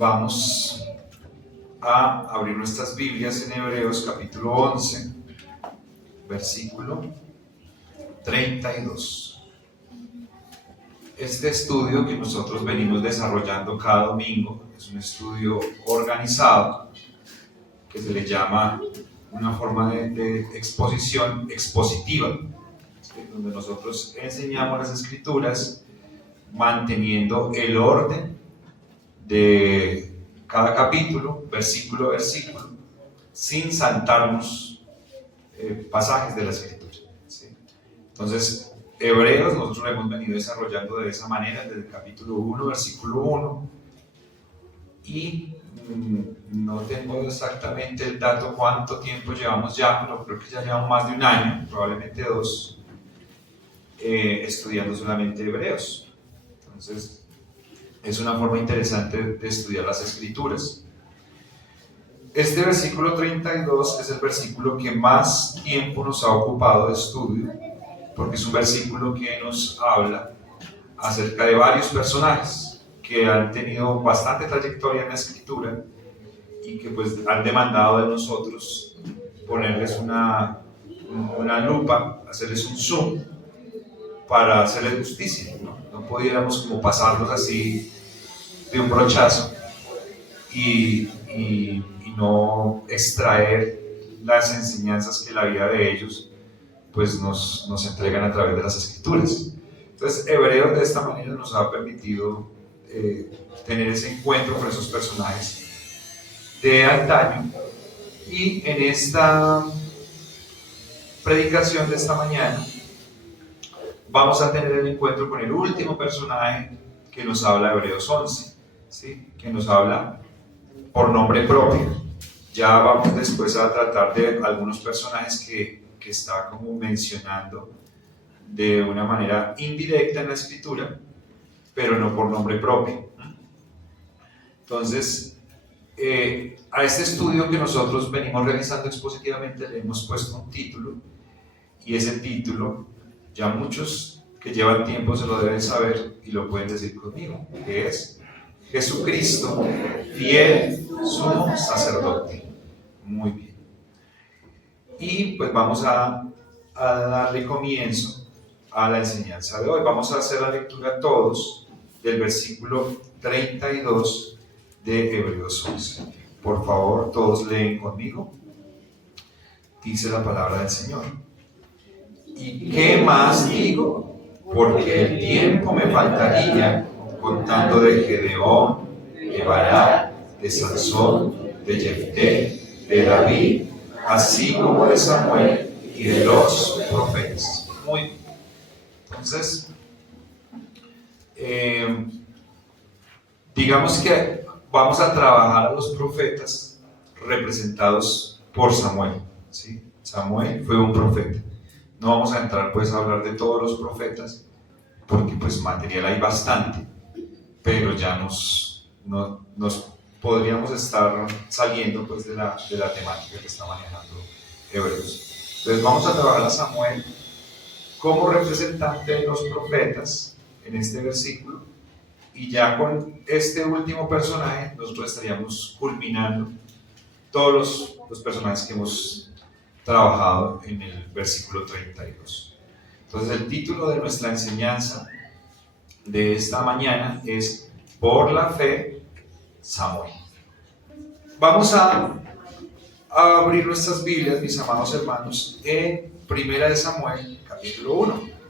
Vamos a abrir nuestras Biblias en Hebreos capítulo 11, versículo 32. Este estudio que nosotros venimos desarrollando cada domingo es un estudio organizado que se le llama una forma de exposición expositiva, donde nosotros enseñamos las Escrituras manteniendo el orden de cada capítulo, versículo a versículo, sin saltarnos pasajes de la Escritura, ¿sí? Entonces, Hebreos nosotros lo hemos venido desarrollando de esa manera, desde el capítulo 1, versículo 1, y no tengo exactamente el dato cuánto tiempo llevamos ya, pero creo que ya llevamos más de un año, probablemente 2, estudiando solamente Hebreos. Entonces, es una forma interesante de estudiar las Escrituras. Este versículo 32 es el versículo que más tiempo nos ha ocupado de estudio, porque es un versículo que nos habla acerca de varios personajes que han tenido bastante trayectoria en la Escritura y que pues han demandado de nosotros ponerles una lupa, hacerles un zoom para hacerles justicia, ¿no? No pudiéramos como pasarlos así de un brochazo y no extraer las enseñanzas que la vida de ellos pues nos entregan a través de las Escrituras. Entonces, Hebreos de esta manera nos ha permitido tener ese encuentro con esos personajes de antaño, y en esta predicación de esta mañana vamos a tener el encuentro con el último personaje que nos habla Hebreos 11, ¿sí? Que nos habla por nombre propio. Ya vamos después a tratar de algunos personajes que está como mencionando de una manera indirecta en la Escritura, pero no por nombre propio. Entonces, a este estudio que nosotros venimos realizando expositivamente le hemos puesto un título, y ese título ya muchos que llevan tiempo se lo deben saber y lo pueden decir conmigo, que es Jesucristo, fiel sumo sacerdote. Muy bien. Y pues vamos a darle comienzo a la enseñanza de hoy. Vamos a hacer la lectura todos del versículo 32 de Hebreos 11. Por favor, todos leen conmigo. Dice la palabra del Señor. ¿Y qué más digo? Porque el tiempo me faltaría contando de Gedeón, de Barak, de Sansón, de Jefté, de David, así como de Samuel y de los profetas. Muy bien. Entonces, digamos que vamos a trabajar a los profetas representados por Samuel, ¿sí? Samuel fue un profeta. No vamos a entrar pues a hablar de todos los profetas, porque pues material hay bastante, pero ya nos podríamos estar saliendo pues de la temática que está manejando Hebreos. Entonces vamos a trabajar a Samuel como representante de los profetas en este versículo, y ya con este último personaje nosotros estaríamos culminando todos los personajes que hemos trabajado en el versículo 32. Entonces el título de nuestra enseñanza de esta mañana es Por la fe, Samuel. Vamos a abrir nuestras Biblias, mis amados hermanos, en Primera de Samuel, capítulo 1.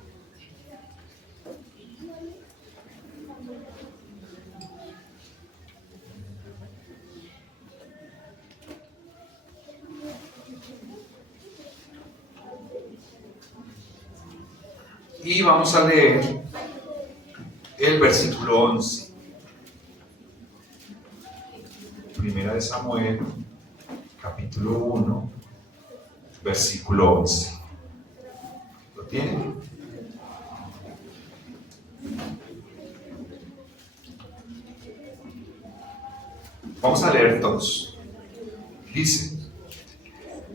Y vamos a leer el versículo 11. Primera de Samuel, capítulo 1, versículo 11. ¿Lo tienen? Vamos a leer todos. Dice: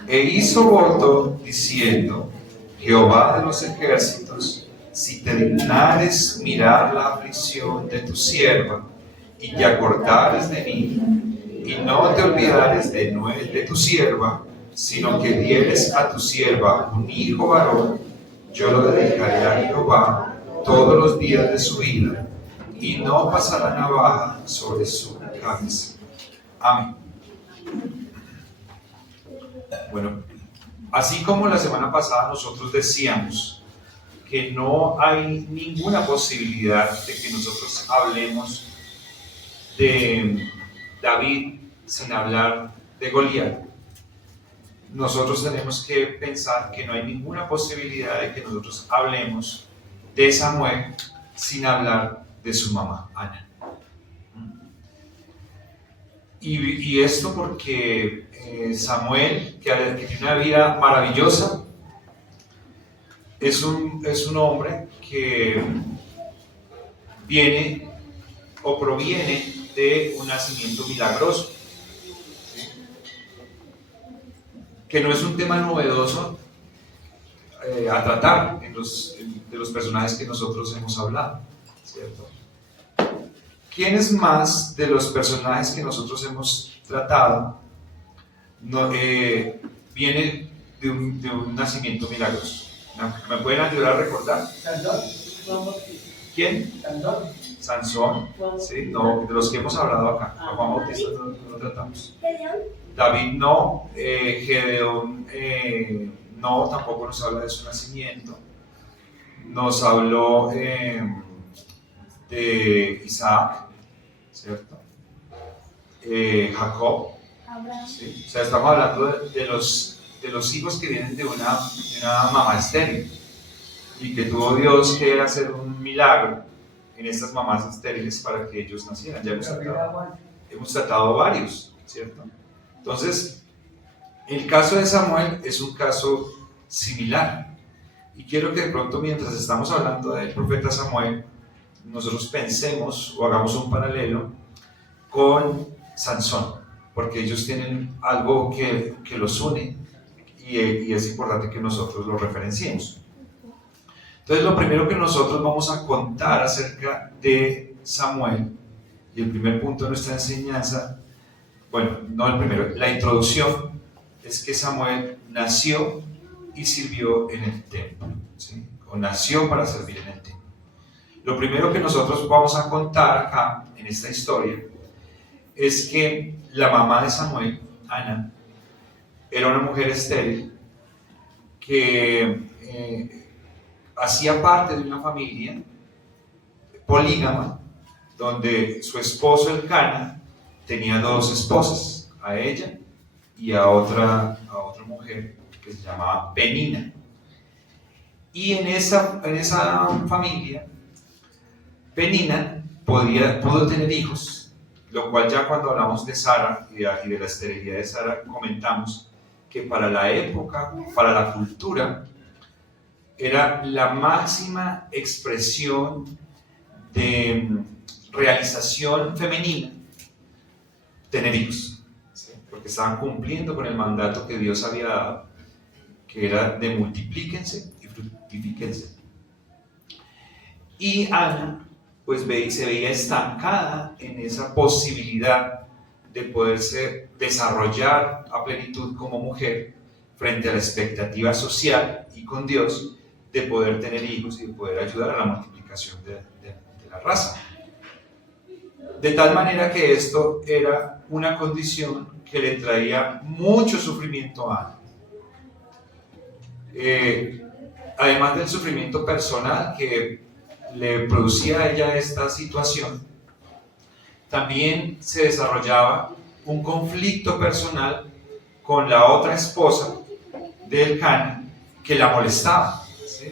E hizo voto diciendo: Jehová de los ejércitos, si te dignares mirar la aflicción de tu sierva y te acordares de mí, y no te olvidares de tu sierva, sino que dieres a tu sierva un hijo varón, yo lo dedicaré a Jehová todos los días de su vida, y no pasará navaja sobre su cabeza. Amén. Bueno, así como la semana pasada nosotros decíamos que no hay ninguna posibilidad de que nosotros hablemos de David sin hablar de Goliat, nosotros tenemos que pensar que no hay ninguna posibilidad de que nosotros hablemos de Samuel sin hablar de su mamá, Ana. Y esto porque Samuel, que tiene una vida maravillosa, es un hombre que viene o proviene de un nacimiento milagroso, ¿sí? Que no es un tema novedoso a tratar de los personajes que nosotros hemos hablado, ¿cierto? ¿Quiénes más de los personajes que nosotros hemos tratado viene de un nacimiento milagroso? ¿Me pueden ayudar a recordar? ¿Quién? Sansón, ¿sí? No, de los que hemos hablado acá. A Juan Bautista no tratamos. David no, Gedeón no, tampoco nos habla de su nacimiento. Nos habló de Isaac, ¿cierto? Jacob, ¿sí? O sea, estamos hablando de los hijos que vienen de una mamá estéril, y que tuvo Dios que hacer un milagro en estas mamás estériles para que ellos nacieran. Ya hemos tratado varios, ¿cierto? Entonces, el caso de Samuel es un caso similar, y quiero que de pronto, mientras estamos hablando del profeta Samuel, nosotros pensemos o hagamos un paralelo con Sansón, porque ellos tienen algo que los une, y es importante que nosotros lo referenciemos. Entonces, lo primero que nosotros vamos a contar acerca de Samuel, y el primer punto de nuestra enseñanza, bueno, no el primero, la introducción, es que Samuel nació y sirvió en el templo, ¿sí? O nació para servir en el templo. Lo primero que nosotros vamos a contar acá, en esta historia, es que la mamá de Samuel, Ana, era una mujer estéril que hacía parte de una familia polígama, donde su esposo Elcana tenía dos esposas, a ella y a otra mujer que se llamaba Penina. Y en esa familia, Penina pudo tener hijos, lo cual ya cuando hablamos de Sara y de la esterilidad de Sara comentamos que para la época, para la cultura, era la máxima expresión de realización femenina tener hijos, ¿sí? Porque estaban cumpliendo con el mandato que Dios había dado, que era de multiplíquense y fructifíquense. Y Ana pues se veía estancada en esa posibilidad de poderse desarrollar a plenitud como mujer frente a la expectativa social y con Dios de poder tener hijos y de poder ayudar a la multiplicación de la raza. De tal manera que esto era una condición que le traía mucho sufrimiento a Ana. Además del sufrimiento personal que le producía a ella esta situación, también se desarrollaba un conflicto personal con la otra esposa de Elcana que la molestaba, ¿sí?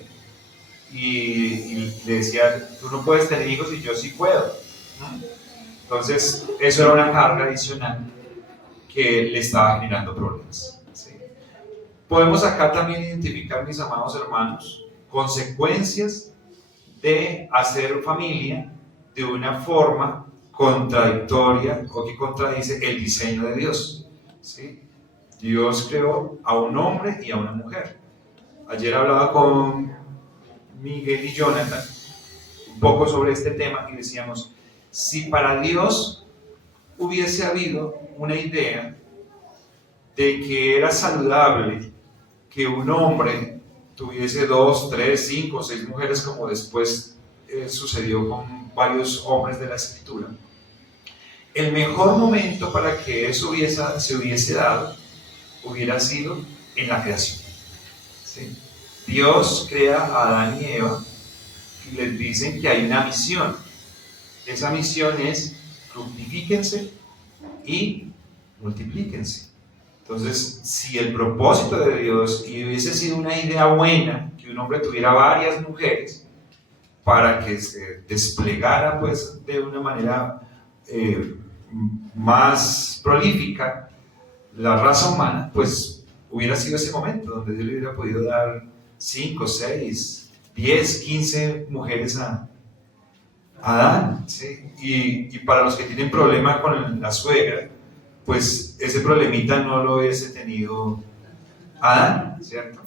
Y le decía, tú no puedes tener hijos y yo sí puedo, ¿no? Entonces eso era una carga adicional que le estaba generando problemas, ¿sí? Podemos acá también identificar, mis amados hermanos, consecuencias de hacer familia de una forma contradictoria o que contradice el diseño de Dios, ¿sí? Dios creó a un hombre y a una mujer. Ayer hablaba con Miguel y Jonathan un poco sobre este tema y decíamos, Si para Dios hubiese habido una idea de que era saludable que un hombre tuviese 2, 3, 5, 6 mujeres, como después sucedió con varios hombres de la Escritura, el mejor momento para que eso se hubiese dado hubiera sido en la creación. ¿Sí? Dios crea a Adán y Eva y les dicen que hay una misión. Esa misión es fructifíquense y multiplíquense. Entonces, si el propósito de Dios y hubiese sido una idea buena que un hombre tuviera varias mujeres para que se desplegara pues de una manera más prolífica la raza humana, pues hubiera sido ese momento donde Dios le hubiera podido dar 5, 6, 10, 15 mujeres a Adán, ¿sí? Y para los que tienen problema con la suegra, pues ese problemita no lo hubiese tenido Adán, ¿cierto?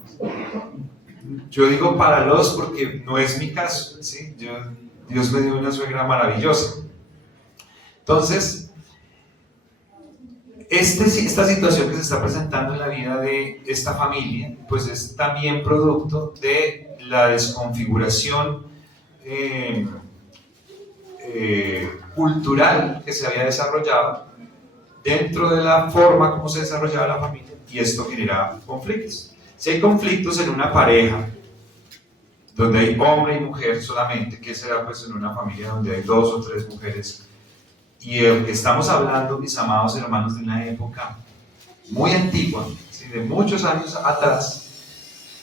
Yo digo para los porque no es mi caso, ¿sí? Dios me dio una suegra maravillosa. Entonces, esta situación que se está presentando en la vida de esta familia, pues es también producto de la desconfiguración cultural que se había desarrollado dentro de la forma como se desarrollaba la familia, y esto genera conflictos. Si hay conflictos en una pareja donde hay hombre y mujer solamente, ¿qué será pues en una familia donde hay 2 o 3 mujeres? Y estamos hablando, mis amados hermanos, de una época muy antigua, ¿sí? De muchos años atrás.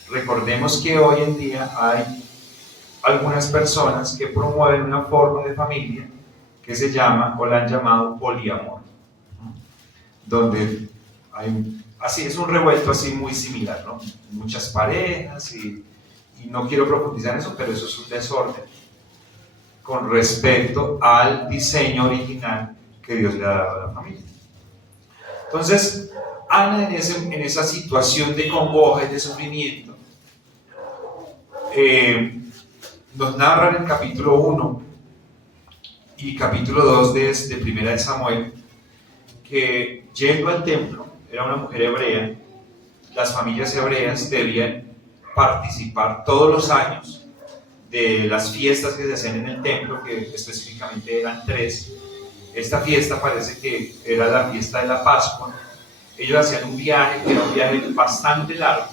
Recordemos que hoy en día hay algunas personas que promueven una forma de familia que se llama, o la han llamado, poliamor, donde hay, así es un revuelto así muy similar, ¿no? Muchas parejas y no quiero profundizar en eso, pero eso es un desorden con respecto al diseño original que Dios le ha dado a la familia. Entonces, Ana en esa situación de congoja y de sufrimiento, nos narra en el capítulo 1 y capítulo 2 de Primera de Samuel que yendo al templo, era una mujer hebrea, las familias hebreas debían participar todos los años de las fiestas que se hacían en el templo, que específicamente eran 3. Esta fiesta parece que era la fiesta de la Pascua. Ellos hacían un viaje, que era un viaje bastante largo.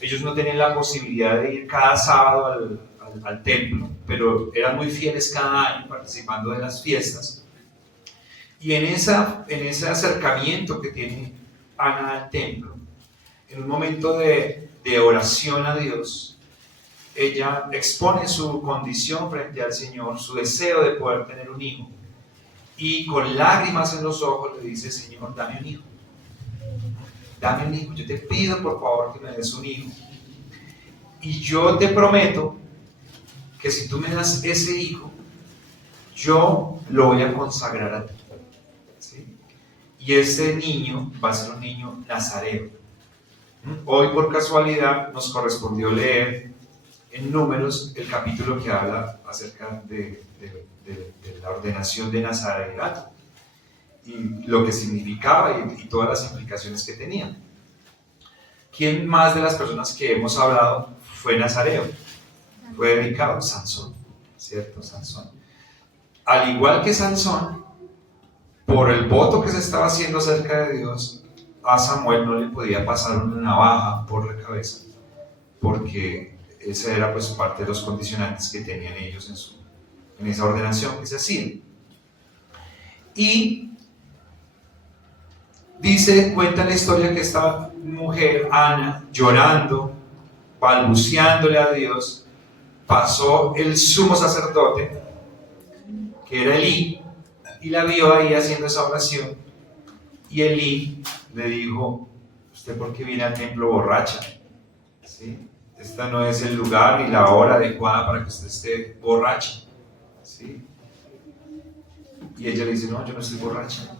Ellos no tenían la posibilidad de ir cada sábado al templo, pero eran muy fieles cada año participando de las fiestas. Y en ese acercamiento que tiene Ana al templo, en un momento de oración a Dios, ella expone su condición frente al Señor, su deseo de poder tener un hijo, y con lágrimas en los ojos le dice: Señor, dame un hijo, yo te pido por favor que me des un hijo, y yo te prometo que si tú me das ese hijo, yo lo voy a consagrar a ti, ¿sí? Y ese niño va a ser un niño nazareo. Hoy por casualidad nos correspondió leer en Números el capítulo que habla acerca de la ordenación de Nazareo y lo que significaba y todas las implicaciones que tenía. ¿Quién más de las personas que hemos hablado fue nazareo? Fue dedicado Sansón, ¿cierto? Sansón. Al igual que Sansón, por el voto que se estaba haciendo acerca de Dios, a Samuel no le podía pasar una navaja por la cabeza, porque esa era pues parte de los condicionantes que tenían ellos en esa ordenación que se hacía. Y cuenta la historia que esta mujer, Ana, llorando, balbuceándole a Dios, pasó el sumo sacerdote, que era Elí, y la vio ahí haciendo esa oración, y Elí le dijo: ¿usted por qué viene al templo borracha? ¿Sí? Esta no es el lugar ni la hora adecuada para que usted esté borracha, ¿sí? Y ella le dice: no, yo no estoy borracha,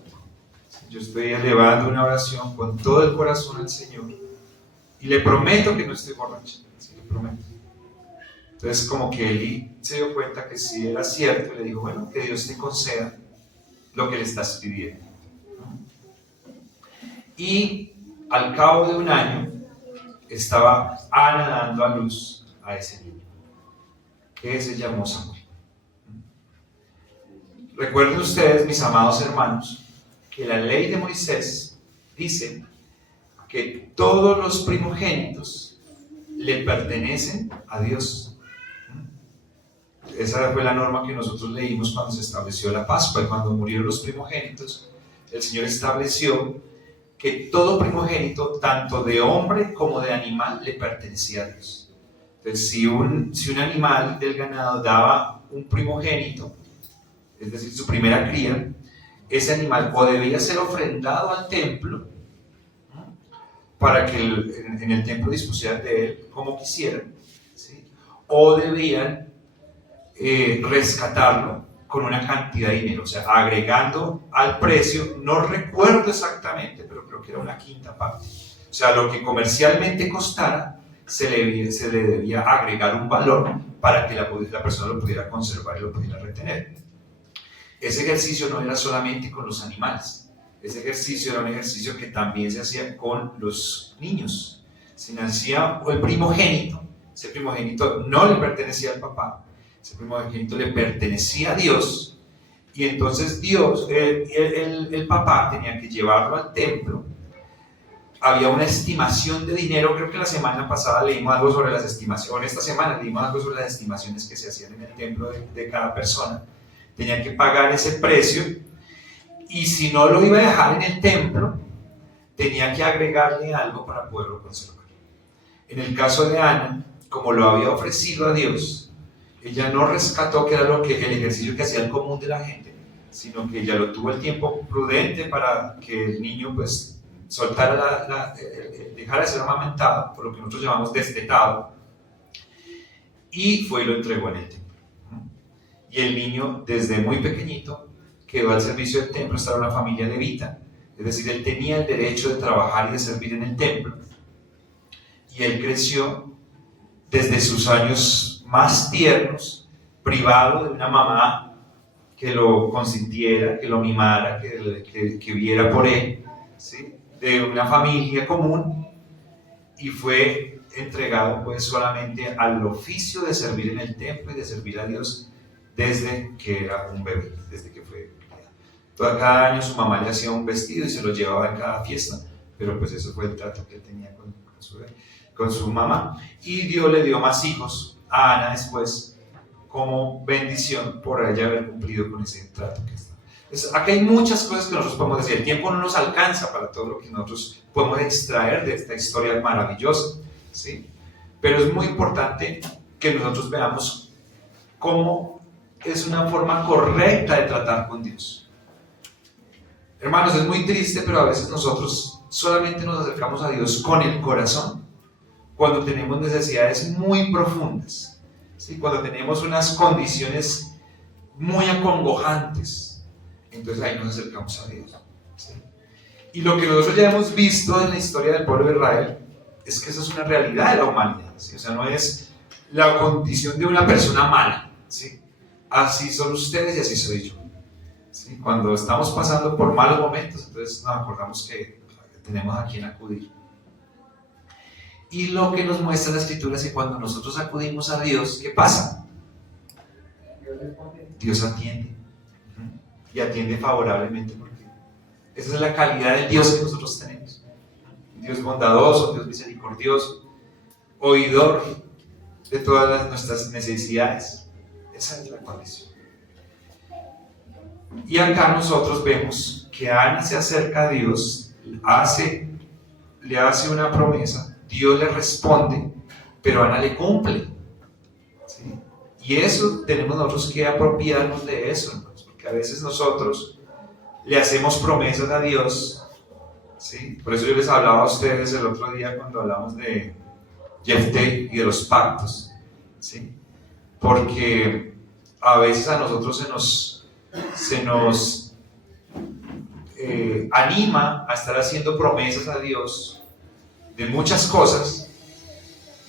yo estoy elevando una oración con todo el corazón al Señor y le prometo que no estoy borracha, ¿sí? Le prometo. Entonces como que Eli se dio cuenta que sí era cierto y le dijo, bueno, que Dios te conceda lo que le estás pidiendo. Y al cabo de un año estaba Ana dando a luz a ese niño, que se llamó Samuel. Recuerden ustedes, mis amados hermanos, que la ley de Moisés dice que todos los primogénitos le pertenecen a Dios. Esa fue la norma que nosotros leímos cuando se estableció la Pascua, y cuando murieron los primogénitos, el Señor estableció que todo primogénito, tanto de hombre como de animal, le pertenecía a Dios. Entonces, si un animal del ganado daba un primogénito, es decir, su primera cría, ese animal o debía ser ofrendado al templo, ¿no?, para que en el templo dispusieran de él como quisieran, ¿sí?, o debían rescatarlo con una cantidad de dinero, o sea, agregando al precio, no recuerdo exactamente, pero creo que era una quinta parte. O sea, lo que comercialmente costara, se le debía agregar un valor para que la persona lo pudiera conservar y lo pudiera retener. Ese ejercicio no era solamente con los animales, ese ejercicio era un ejercicio que también se hacía con los niños. Se nacía el primogénito, ese primogénito no le pertenecía al papá, ese primogénito le pertenecía a Dios, y entonces Dios, el papá tenía que llevarlo al templo. Había una estimación de dinero, creo que la semana pasada leímos algo sobre las estimaciones, esta semana leímos algo sobre las estimaciones que se hacían en el templo de cada persona. Tenía que pagar ese precio, y si no lo iba a dejar en el templo, tenía que agregarle algo para poderlo conservar. En el caso de Ana, como lo había ofrecido a Dios, ella no rescató, que era el ejercicio que hacía el común de la gente, sino que ella lo tuvo el tiempo prudente para que el niño pues soltara dejara de ser amamentado, por lo que nosotros llamamos destetado, y fue y lo entregó en el templo. Y el niño, desde muy pequeñito, quedó al servicio del templo. Estaba en una familia levita, es decir, él tenía el derecho de trabajar y de servir en el templo, y él creció desde sus años más tiernos, privado de una mamá que lo consintiera, que lo mimara, que viera por él, ¿sí?, de una familia común, y fue entregado pues solamente al oficio de servir en el templo y de servir a Dios desde que era un bebé, desde que fue criado. Cada año su mamá le hacía un vestido y se lo llevaba en cada fiesta, pero pues eso fue el trato que él tenía con su mamá. Y Dios le dio más hijos a Ana después, como bendición por ella haber cumplido con ese trato que está. Entonces, aquí hay muchas cosas que nosotros podemos decir. El tiempo no nos alcanza para todo lo que nosotros podemos extraer de esta historia maravillosa, ¿sí? Pero es muy importante que nosotros veamos cómo es una forma correcta de tratar con Dios. Hermanos, es muy triste, pero a veces nosotros solamente nos acercamos a Dios con el corazón cuando tenemos necesidades muy profundas, ¿sí?, cuando tenemos unas condiciones muy acongojantes. Entonces ahí nos acercamos a Dios, ¿sí? Y lo que nosotros ya hemos visto en la historia del pueblo de Israel es que esa es una realidad de la humanidad, ¿sí? O sea, no es la condición de una persona mala, ¿sí? Así son ustedes y así soy yo, ¿sí? Cuando estamos pasando por malos momentos, entonces nos acordamos que tenemos a quien acudir. Y lo que nos muestra la Escritura es que cuando nosotros acudimos a Dios, ¿qué pasa? Dios atiende. Y atiende favorablemente, porque esa es la calidad del Dios que nosotros tenemos. Dios bondadoso, Dios misericordioso, oidor de todas nuestras necesidades. Esa es la condición. Y acá nosotros vemos que Ana se acerca a Dios, le hace una promesa, Dios le responde, pero Ana le cumple, ¿sí? Y eso tenemos nosotros que apropiarnos de eso, hermanos, porque a veces nosotros le hacemos promesas a Dios, ¿sí? Por eso yo les hablaba a ustedes el otro día cuando hablamos de Jefté y de los pactos, ¿sí? Porque a veces a nosotros se nos anima a estar haciendo promesas a Dios de muchas cosas,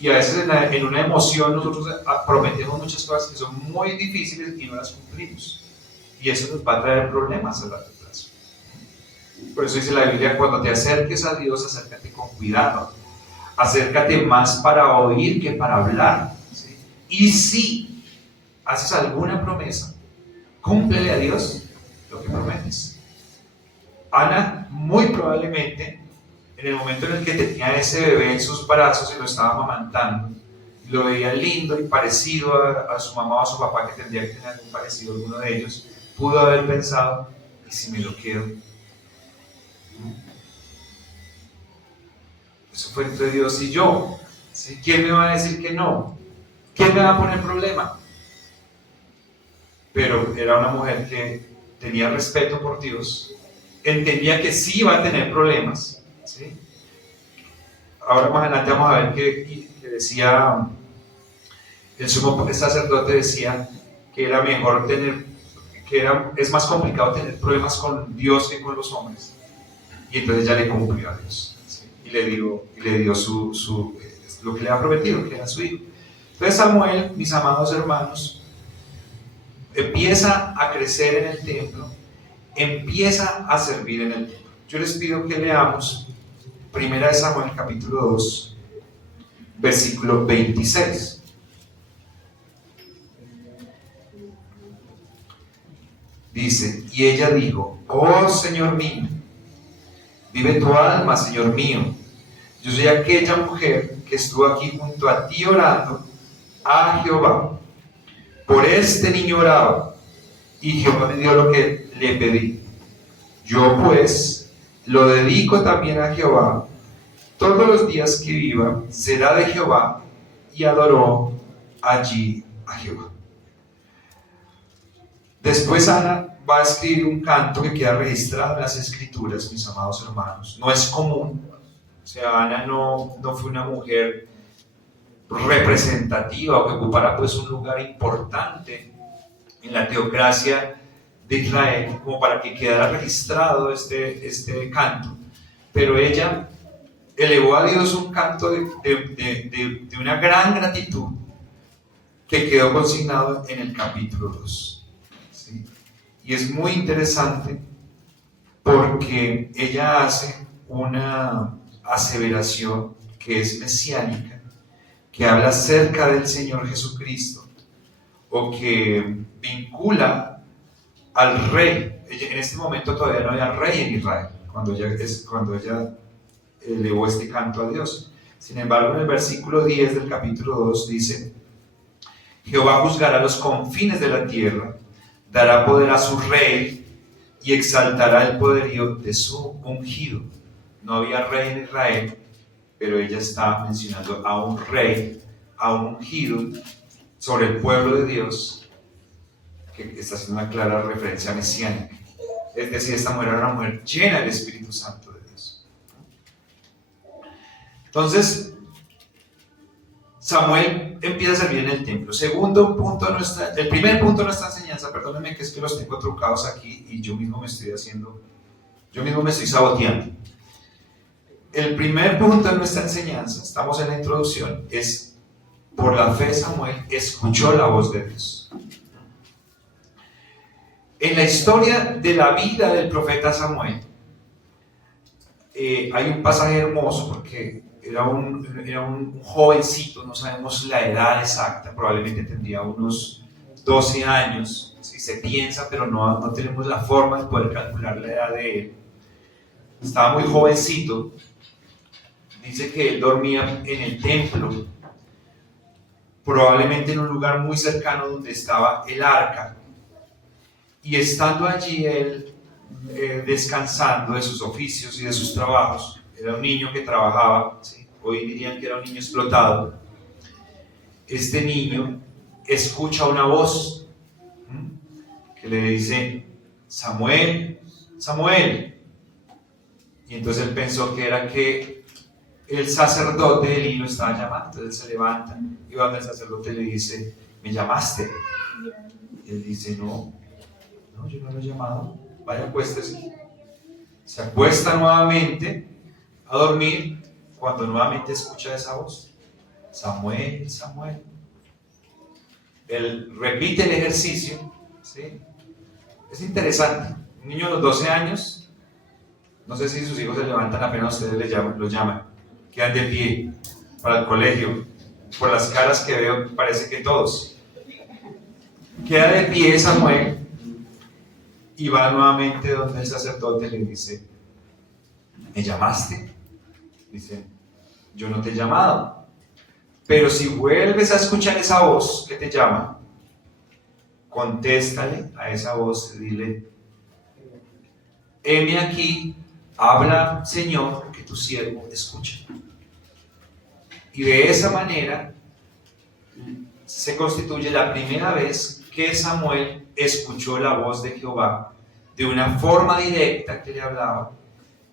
Y a veces en una emoción nosotros prometemos muchas cosas que son muy difíciles y no las cumplimos. Y eso nos va a traer problemas a largo plazo. Por eso dice la Biblia, cuando te acerques a Dios, acércate con cuidado. Acércate más para oír que para hablar. ¿Sí? Y si haces alguna promesa, cúmplele a Dios lo que prometes. Ana, muy probablemente, en el momento en el que tenía ese bebé en sus brazos y lo estaba amamantando, lo veía lindo y parecido a su mamá o a su papá, que tendría que tener algún parecido a alguno de ellos, pudo haber pensado, ¿y si me lo quedo? Eso fue entre Dios y yo. ¿Sí? ¿Quién me va a decir que no? ¿Quién me va a poner problema? Pero era una mujer que tenía respeto por Dios, entendía que sí iba a tener problemas. ¿Sí? Ahora más adelante vamos a ver que decía, el sumo sacerdote decía que era mejor tener, es más complicado tener problemas con Dios que con los hombres. Y entonces ya le cumplió a Dios. ¿Sí? Y le dio lo que le ha prometido, que era su hijo. Entonces Samuel, mis amados hermanos, empieza a crecer en el templo, empieza a servir en el templo. Yo les pido que leamos 1 Samuel capítulo 2, versículo 26. Dice, y ella dijo, oh Señor mío, vive tu alma, Señor mío. Yo soy aquella mujer que estuvo aquí junto a ti orando a Jehová. Por este niño oraba, y Jehová me dio lo que le pedí. Yo pues lo dedico también a Jehová. Todos los días que viva será de Jehová, y adoró allí a Jehová. Después Ana va a escribir un canto que queda registrado en las Escrituras, mis amados hermanos. No es común. O sea, Ana no fue una mujer representativa o que ocupara pues un lugar importante en la teocracia de Israel como para que quedara registrado este canto. Pero ella elevó a Dios un canto de una gran gratitud que quedó consignado en el capítulo 2. ¿Sí? Y es muy interesante porque ella hace una aseveración que es mesiánica, que habla acerca del Señor Jesucristo, o que vincula al rey. En este momento todavía no había rey en Israel, cuando ella elevó este canto a Dios. Sin embargo, en el versículo 10 del capítulo 2 dice, Jehová juzgará los confines de la tierra, dará poder a su rey y exaltará el poderío de su ungido. No había rey en Israel, pero ella está mencionando a un rey, a un ungido sobre el pueblo de Dios, que está haciendo una clara referencia mesiánica. Es decir, esta mujer era una mujer llena del Espíritu Santo de Dios. Entonces, Samuel empieza a servir en el templo. El primer punto de nuestra enseñanza, perdónenme que es que los tengo trucados aquí y yo mismo me estoy saboteando. El primer punto de nuestra enseñanza, estamos en la introducción, es por la fe Samuel escuchó la voz de Dios. En la historia de la vida del profeta Samuel hay un pasaje hermoso porque era un jovencito, no sabemos la edad exacta, probablemente tendría unos 12 años, si se piensa, pero no tenemos la forma de poder calcular la edad de él. Estaba muy jovencito. Dice que él dormía en el templo, probablemente en un lugar muy cercano donde estaba el arca. Y estando allí él descansando de sus oficios y de sus trabajos, era un niño que trabajaba, ¿sí? Hoy dirían que era un niño explotado. Este niño escucha una voz que le dice, Samuel, Samuel. Y entonces él pensó que era que el sacerdote Elí lo estaba llamando. Entonces él se levanta y va donde el sacerdote le dice, ¿me llamaste? Y él dice, no, yo no lo he llamado, vaya, acuéstese. Se acuesta nuevamente a dormir cuando nuevamente escucha esa voz. Samuel, Samuel. Él repite el ejercicio, ¿sí? Es interesante. Un niño de los 12 años, no sé si sus hijos se levantan apenas ustedes los llaman, quedan de pie para el colegio. Por las caras que veo, parece que todos. Queda de pie Samuel y va nuevamente donde el sacerdote le dice: ¿me llamaste? Dice: yo no te he llamado, pero si vuelves a escuchar esa voz que te llama, contéstale a esa voz y dile: heme aquí, habla, Señor, que tu siervo escucha. Y de esa manera se constituye la primera vez que Samuel escuchó la voz de Jehová de una forma directa que le hablaba,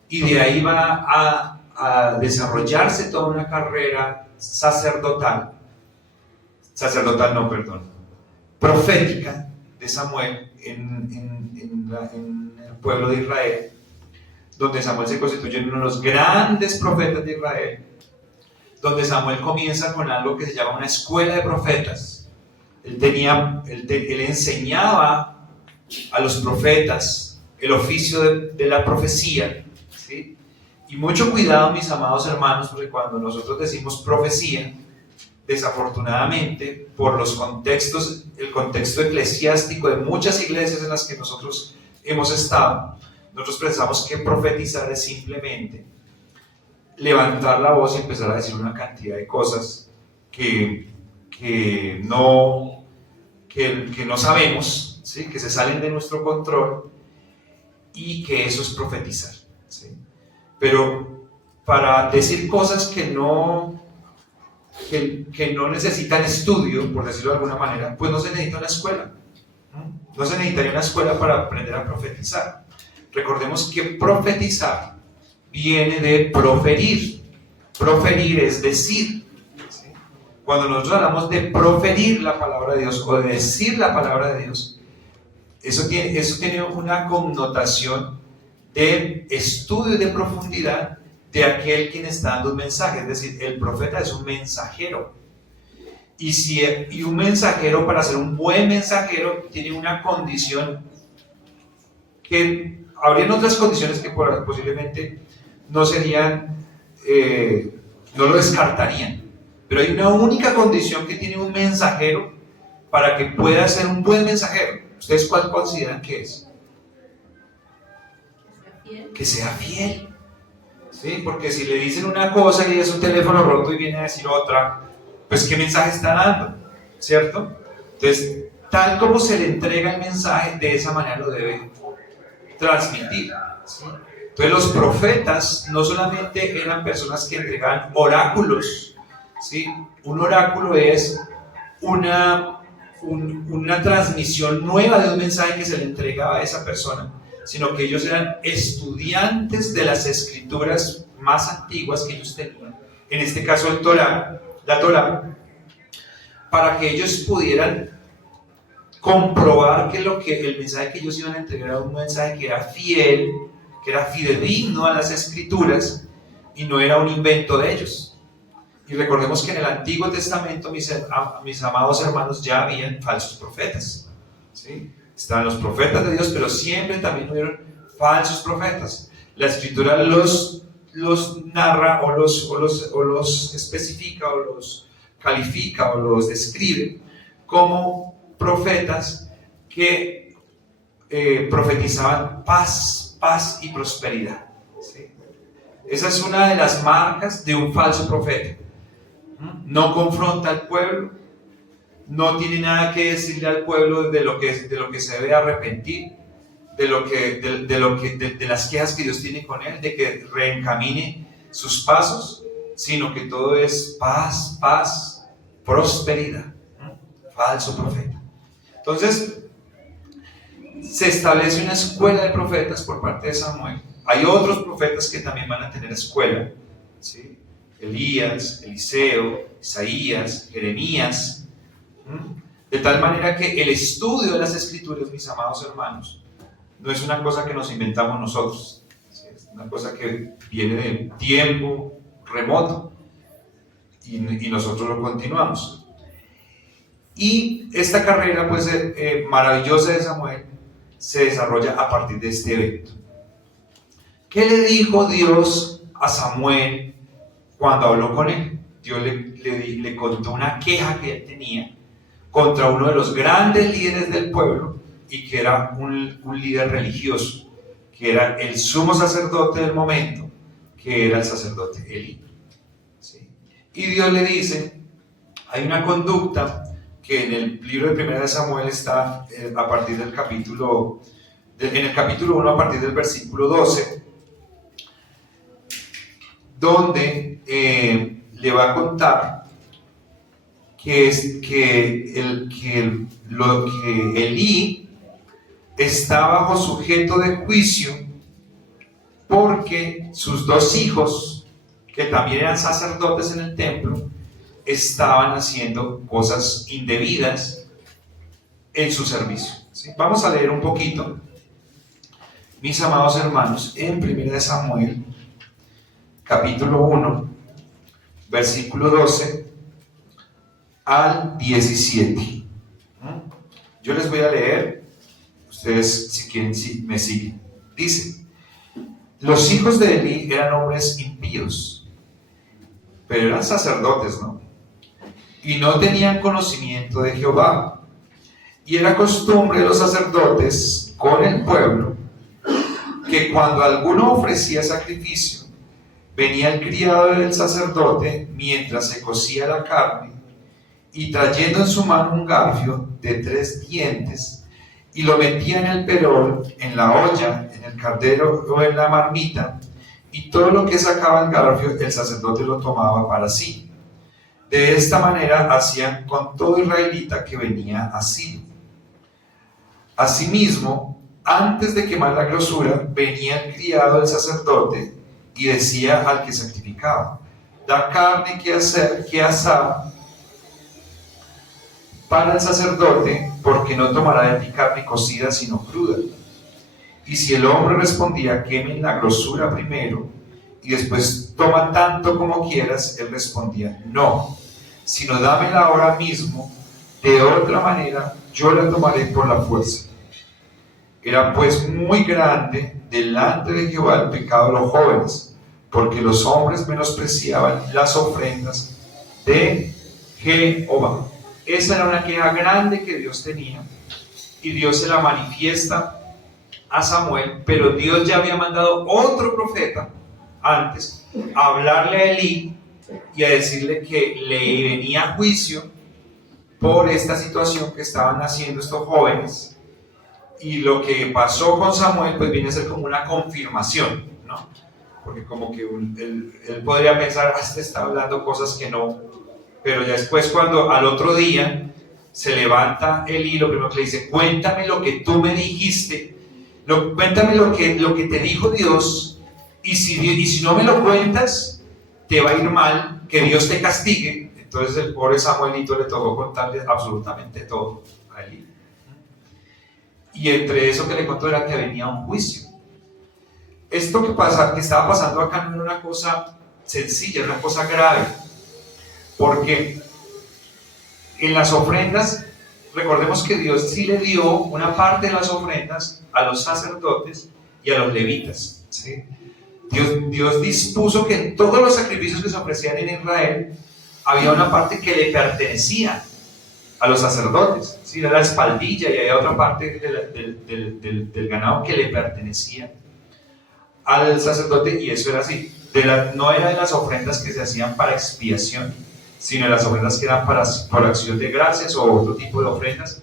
y de ahí va a desarrollarse toda una carrera profética de Samuel en el pueblo de Israel, donde Samuel se constituye en uno de los grandes profetas de Israel, donde Samuel comienza con algo que se llama una escuela de profetas. Él enseñaba a los profetas el oficio de la profecía, ¿sí? Y mucho cuidado, mis amados hermanos, porque cuando nosotros decimos profecía, desafortunadamente, por los contextos, el contexto eclesiástico de muchas iglesias en las que nosotros hemos estado, nosotros pensamos que profetizar es simplemente levantar la voz y empezar a decir una cantidad de cosas que no sabemos, ¿sí? Que se salen de nuestro control, y que eso es profetizar, ¿sí? Pero para decir cosas que no necesitan estudio, por decirlo de alguna manera, pues no se necesita una escuela. No se necesitaría una escuela para aprender a profetizar. Recordemos que profetizar viene de proferir. Proferir es decir, ¿sí? Cuando nosotros hablamos de proferir la palabra de Dios o de decir la palabra de Dios, eso tiene una connotación de estudio de profundidad de aquel quien está dando un mensaje. Es decir, el profeta es un mensajero. Y un mensajero, para ser un buen mensajero, tiene una condición que habrían otras condiciones que posiblemente no serían, no lo descartarían. Pero hay una única condición que tiene un mensajero para que pueda ser un buen mensajero. ¿Ustedes cuál consideran que es? Que sea fiel. ¿Sí? Porque si le dicen una cosa y es un teléfono roto y viene a decir otra, pues ¿qué mensaje está dando? ¿Cierto? Entonces, tal como se le entrega el mensaje, de esa manera lo debe transmitir, ¿sí? Entonces los profetas no solamente eran personas que entregaban oráculos, ¿sí? Un oráculo es una transmisión nueva de un mensaje que se le entregaba a esa persona, sino que ellos eran estudiantes de las escrituras más antiguas que ellos tenían, en este caso la Torá, para que ellos pudieran comprobar que el mensaje que ellos iban a entregar era un mensaje que era fiel, que era fidedigno a las escrituras y no era un invento de ellos. Y recordemos que en el Antiguo Testamento, mis amados hermanos, ya habían falsos profetas, ¿sí? Estaban los profetas de Dios, pero siempre también hubieron falsos profetas. La Escritura los narra o los especifica o los califica o los describe como profetas que profetizaban paz y prosperidad, ¿sí? Esa es una de las marcas de un falso profeta. No confronta al pueblo, no tiene nada que decirle al pueblo de lo que se debe arrepentir, de las quejas que Dios tiene con él, de que reencamine sus pasos, sino que todo es paz, prosperidad. Falso profeta. Entonces, se establece una escuela de profetas por parte de Samuel. Hay otros profetas que también van a tener escuela, ¿sí? Elías, Eliseo, Isaías, Jeremías. De tal manera que el estudio de las escrituras, mis amados hermanos, no es una cosa que nos inventamos nosotros, ¿sí? Es una cosa que viene de tiempo remoto. y nosotros lo continuamos. Y esta carrera pues maravillosa de Samuel se desarrolla a partir de este evento. ¿Qué le dijo Dios a Samuel cuando habló con él? Dios le contó una queja que él tenía contra uno de los grandes líderes del pueblo y que era un líder religioso, que era el sumo sacerdote del momento, que era el sacerdote Elí. ¿Sí? Y Dios le dice, hay una conducta que en el libro de 1 de Samuel está a partir del capítulo, en el capítulo 1 a partir del versículo 12, donde le va a contar que Elí está bajo sujeto de juicio porque sus dos hijos, que también eran sacerdotes en el templo, estaban haciendo cosas indebidas en su servicio. ¿Sí? Vamos a leer un poquito, mis amados hermanos, en 1 de Samuel, capítulo 1, versículo 12 al 17. Yo les voy a leer, ustedes si quieren me siguen. Dice, los hijos de Elí eran hombres impíos, pero eran sacerdotes, ¿no? Y no tenían conocimiento de Jehová. Y era costumbre de los sacerdotes con el pueblo que cuando alguno ofrecía sacrificio, venía el criado del sacerdote mientras se cocía la carne y trayendo en su mano un garfio de 3 dientes y lo metía en el perol, en la olla, en el caldero o en la marmita, y todo lo que sacaba el garfio el sacerdote lo tomaba para sí. De esta manera hacían con todo israelita que venía a Silo. Asimismo, antes de quemar la grosura, venía el criado del sacerdote y decía al que sacrificaba, da carne que asar para el sacerdote, porque no tomará de ti carne cocida sino cruda. Y si el hombre respondía, quemen la grosura primero y después toma tanto como quieras, él respondía, no, sino dámela ahora mismo, de otra manera yo la tomaré por la fuerza. Era pues muy grande delante de Jehová el pecado de los jóvenes, porque los hombres menospreciaban las ofrendas de Jehová. Esa era una queja grande que Dios tenía, y Dios se la manifiesta a Samuel, pero Dios ya había mandado otro profeta antes a hablarle a Elí y a decirle que le venía juicio por esta situación que estaban haciendo estos jóvenes. Y lo que pasó con Samuel pues viene a ser como una confirmación, ¿no? Porque como que él podría pensar, este está hablando cosas que no, pero ya después cuando al otro día se levanta Elí, lo primero que le dice, cuéntame lo que tú me dijiste, cuéntame lo que te dijo Dios, y si no me lo cuentas, te va a ir mal, que Dios te castigue. Entonces el pobre Samuelito le tocó contarle absolutamente todo a Elí. Y entre eso que le contó era que venía un juicio. Esto que estaba pasando acá no era una cosa sencilla, era una cosa grave, porque en las ofrendas, recordemos que Dios sí le dio una parte de las ofrendas a los sacerdotes y a los levitas, ¿sí? Dios dispuso que en todos los sacrificios que se ofrecían en Israel había una parte que le pertenecía a los sacerdotes, ¿sí? Era la espaldilla y había otra parte del ganado que le pertenecía al sacerdote, y eso era así. No era de las ofrendas que se hacían para expiación, sino de las ofrendas que eran por acción de gracias o otro tipo de ofrendas,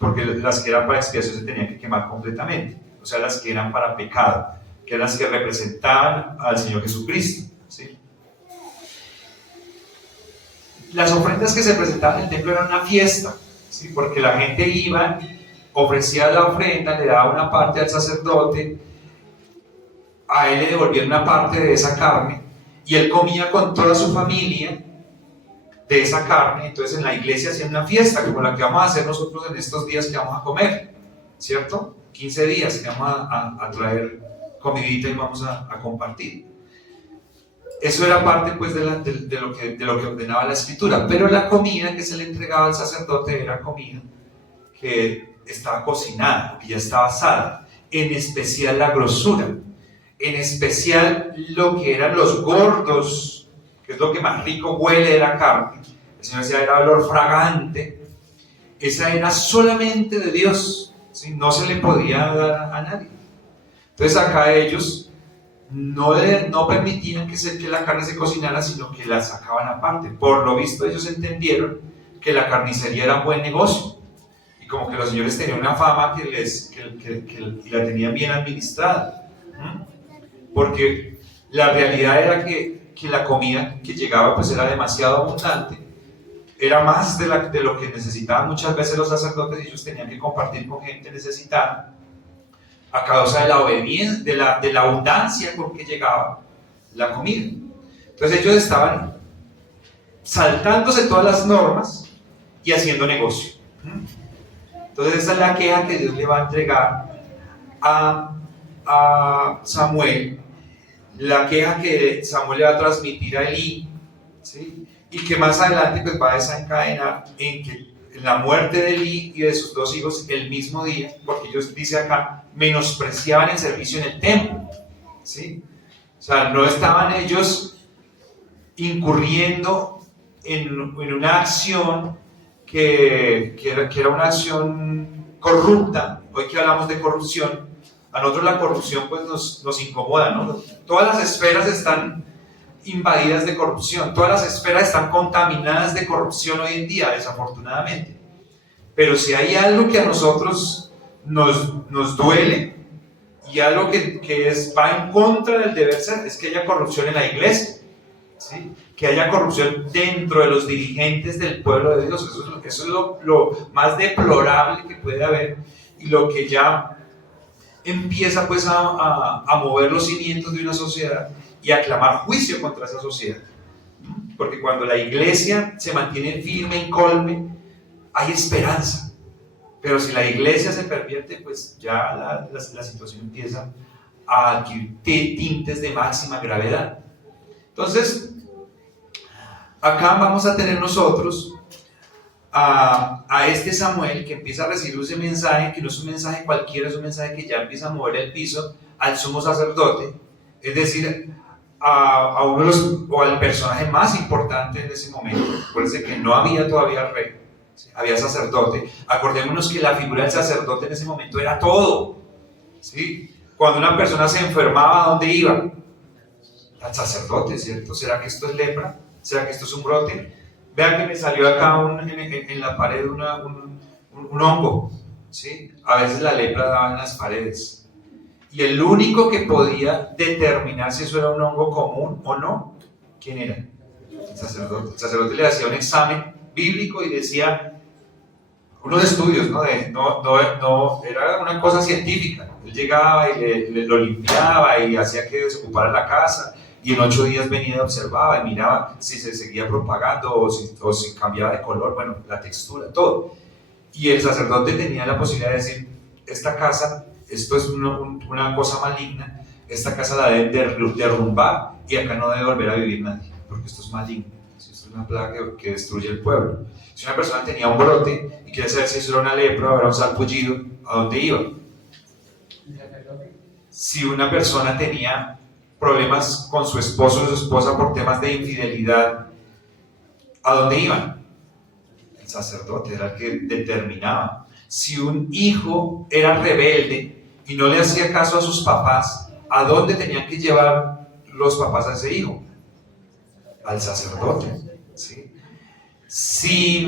porque las que eran para expiación se tenían que quemar completamente, o sea, las que eran para pecado, que eran las que representaban al Señor Jesucristo, ¿sí? Las ofrendas que se presentaban en el templo eran una fiesta, ¿sí? Porque la gente iba, ofrecía la ofrenda, le daba una parte al sacerdote, a él le devolvían una parte de esa carne, y él comía con toda su familia de esa carne. Entonces en la iglesia hacían una fiesta, como la que vamos a hacer nosotros en estos días que vamos a comer, ¿cierto? 15 días que vamos a traer comidita y vamos a compartir. Eso era parte pues de lo que ordenaba la escritura, pero la comida que se le entregaba al sacerdote era comida que estaba cocinada, que ya estaba asada, en especial la grosura, en especial lo que eran los gordos, que es lo que más rico huele de la carne. El Señor decía, era olor fragante. Esa era solamente de Dios, ¿sí? No se le podía dar a nadie. Entonces acá ellos no permitían que la carne se cocinara, sino que la sacaban aparte. Por lo visto ellos entendieron que la carnicería era un buen negocio, y como que los señores tenían una fama y la tenían bien administrada, porque la realidad era que la comida que llegaba pues era demasiado abundante, era más de lo que necesitaban muchas veces los sacerdotes, y ellos tenían que compartir con gente necesitada a causa de la obediencia, de la abundancia con que llegaba la comida. Entonces ellos estaban saltándose todas las normas y haciendo negocio. Entonces esa es la queja que Dios le va a entregar a Samuel, la queja que Samuel le va a transmitir a Elí, ¿sí? Y que más adelante pues va a desencadenar en la muerte de Elí y de sus dos hijos el mismo día, porque ellos, dice acá, menospreciaban el servicio en el templo, ¿sí? O sea, no estaban ellos incurriendo en una acción que era una acción corrupta. Hoy que hablamos de corrupción, a nosotros la corrupción pues nos incomoda, ¿no? Todas las esferas están invadidas de corrupción, todas las esferas están contaminadas de corrupción hoy en día, desafortunadamente. Pero si hay algo que a nosotros nos duele, y algo que va en contra del deber ser, es que haya corrupción en la iglesia, ¿sí? Que haya corrupción dentro de los dirigentes del pueblo de Dios. Eso es lo más deplorable que puede haber, y lo que ya empieza pues a mover los cimientos de una sociedad y a clamar juicio contra esa sociedad. Porque cuando la iglesia se mantiene firme, incólume, hay esperanza. Pero si la iglesia se pervierte, pues ya la situación empieza a adquirir tintes de máxima gravedad. Entonces, acá vamos a tener nosotros a este Samuel que empieza a recibir ese mensaje, que no es un mensaje cualquiera, es un mensaje que ya empieza a mover el piso al sumo sacerdote, es decir, a uno de los, o al personaje más importante en ese momento. Acuérdense que no había todavía rey, ¿sí? Había sacerdote. Acordémonos que la figura del sacerdote en ese momento era todo, ¿sí? Cuando una persona se enfermaba, ¿a dónde iba? Al sacerdote, ¿cierto? ¿Será que esto es lepra? ¿Será que esto es un brote? Vean que me salió acá en la pared un hongo, ¿sí? A veces la lepra daba en las paredes. Y el único que podía determinar si eso era un hongo común o no, ¿quién era? El sacerdote. El sacerdote le hacía un examen bíblico y decía, unos estudios, ¿no? No era una cosa científica. Él llegaba y lo limpiaba y hacía que desocupara la casa, y en 8 días venía y observaba y miraba si se seguía propagando o si cambiaba de color, bueno, la textura, todo. Y el sacerdote tenía la posibilidad de decir, esta casa, esto es una cosa maligna, esta casa la deben derrumbar y acá no debe volver a vivir nadie, porque esto es maligno, esto es una plaga que destruye el pueblo. Si una persona tenía un brote y quiere saber si eso era una lepra o era un sarpullido, ¿a dónde iba? Si una persona tenía problemas con su esposo o su esposa por temas de infidelidad, ¿a dónde iban? El sacerdote era el que determinaba. Si un hijo era rebelde y no le hacía caso a sus papás, ¿a dónde tenían que llevar los papás a ese hijo? Al sacerdote, ¿sí? Si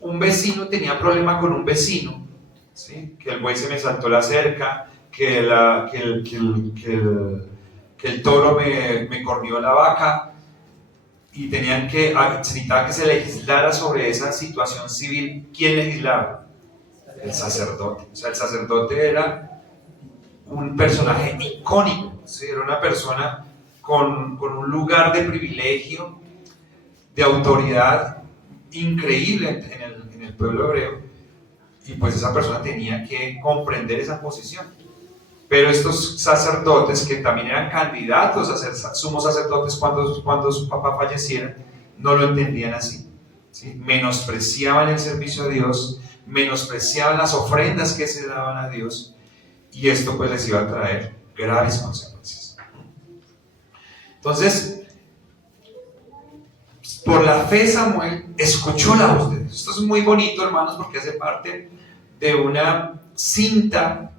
un vecino tenía problema con un vecino, ¿sí? Que el buey se me saltó la cerca, que el toro me corrió la vaca, y necesitaba que se legislara sobre esa situación civil, ¿quién legislaba? El sacerdote. O sea, el sacerdote era un personaje icónico, ¿sí? Era una persona con un lugar de privilegio, de autoridad increíble en el pueblo hebreo, y pues esa persona tenía que comprender esa posición. Pero estos sacerdotes, que también eran candidatos a ser sumos sacerdotes cuando su papá falleciera, no lo entendían así, ¿sí? Menospreciaban el servicio a Dios, menospreciaban las ofrendas que se daban a Dios, y esto pues les iba a traer graves consecuencias. Entonces, por la fe Samuel escuchó la voz de Dios. Esto es muy bonito, hermanos, porque hace parte de una cinta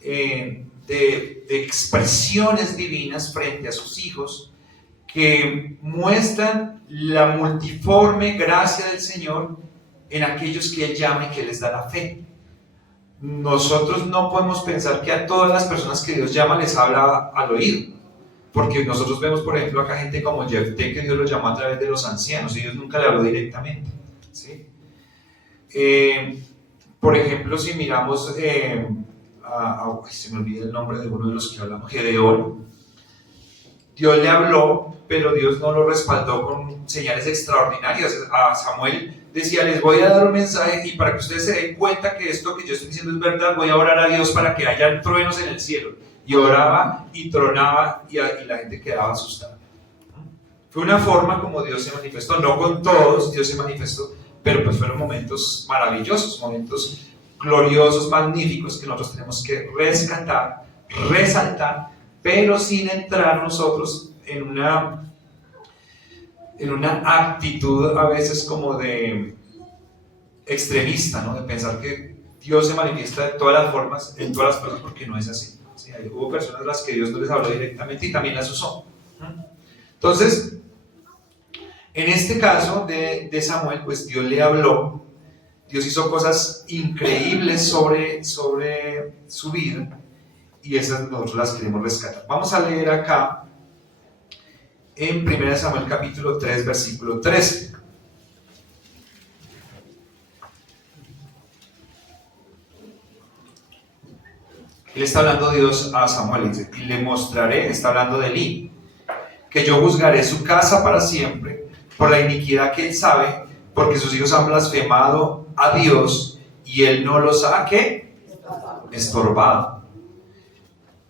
de expresiones divinas frente a sus hijos, que muestran la multiforme gracia del Señor en aquellos que Él llama y que les da la fe. Nosotros no podemos pensar que a todas las personas que Dios llama les habla al oído, porque nosotros vemos, por ejemplo, acá gente como Jefté, que Dios lo llamó a través de los ancianos, y Dios nunca le habló directamente, ¿sí? Por ejemplo, si miramos se me olvida el nombre de uno de los que hablamos, Gedeón, Dios le habló, pero Dios no lo respaldó con señales extraordinarias. A Samuel decía: les voy a dar un mensaje, y para que ustedes se den cuenta que esto que yo estoy diciendo es verdad, voy a orar a Dios para que haya truenos en el cielo. Y oraba y tronaba, y la gente quedaba asustada. Fue una forma como Dios se manifestó, no con todos Dios se manifestó, pero pues fueron momentos maravillosos, momentos gloriosos, magníficos, que nosotros tenemos que rescatar, resaltar, pero sin entrar nosotros en una actitud a veces como de extremista, ¿no? De pensar que Dios se manifiesta de todas las formas, en todas las personas, porque no es así. ¿Sí? Hubo personas a las que Dios no les habló directamente y también las usó. Entonces, en este caso de Samuel, pues Dios le habló, Dios hizo cosas increíbles sobre su vida, y esas nosotros las queremos rescatar. Vamos a leer acá en 1 Samuel capítulo 3, versículo 13. Le está hablando Dios a Samuel, dice: y le mostraré, está hablando de Elí, que yo juzgaré su casa para siempre por la iniquidad que él sabe, porque sus hijos han blasfemado a Dios y él no los ha, ¿qué? Estorbado.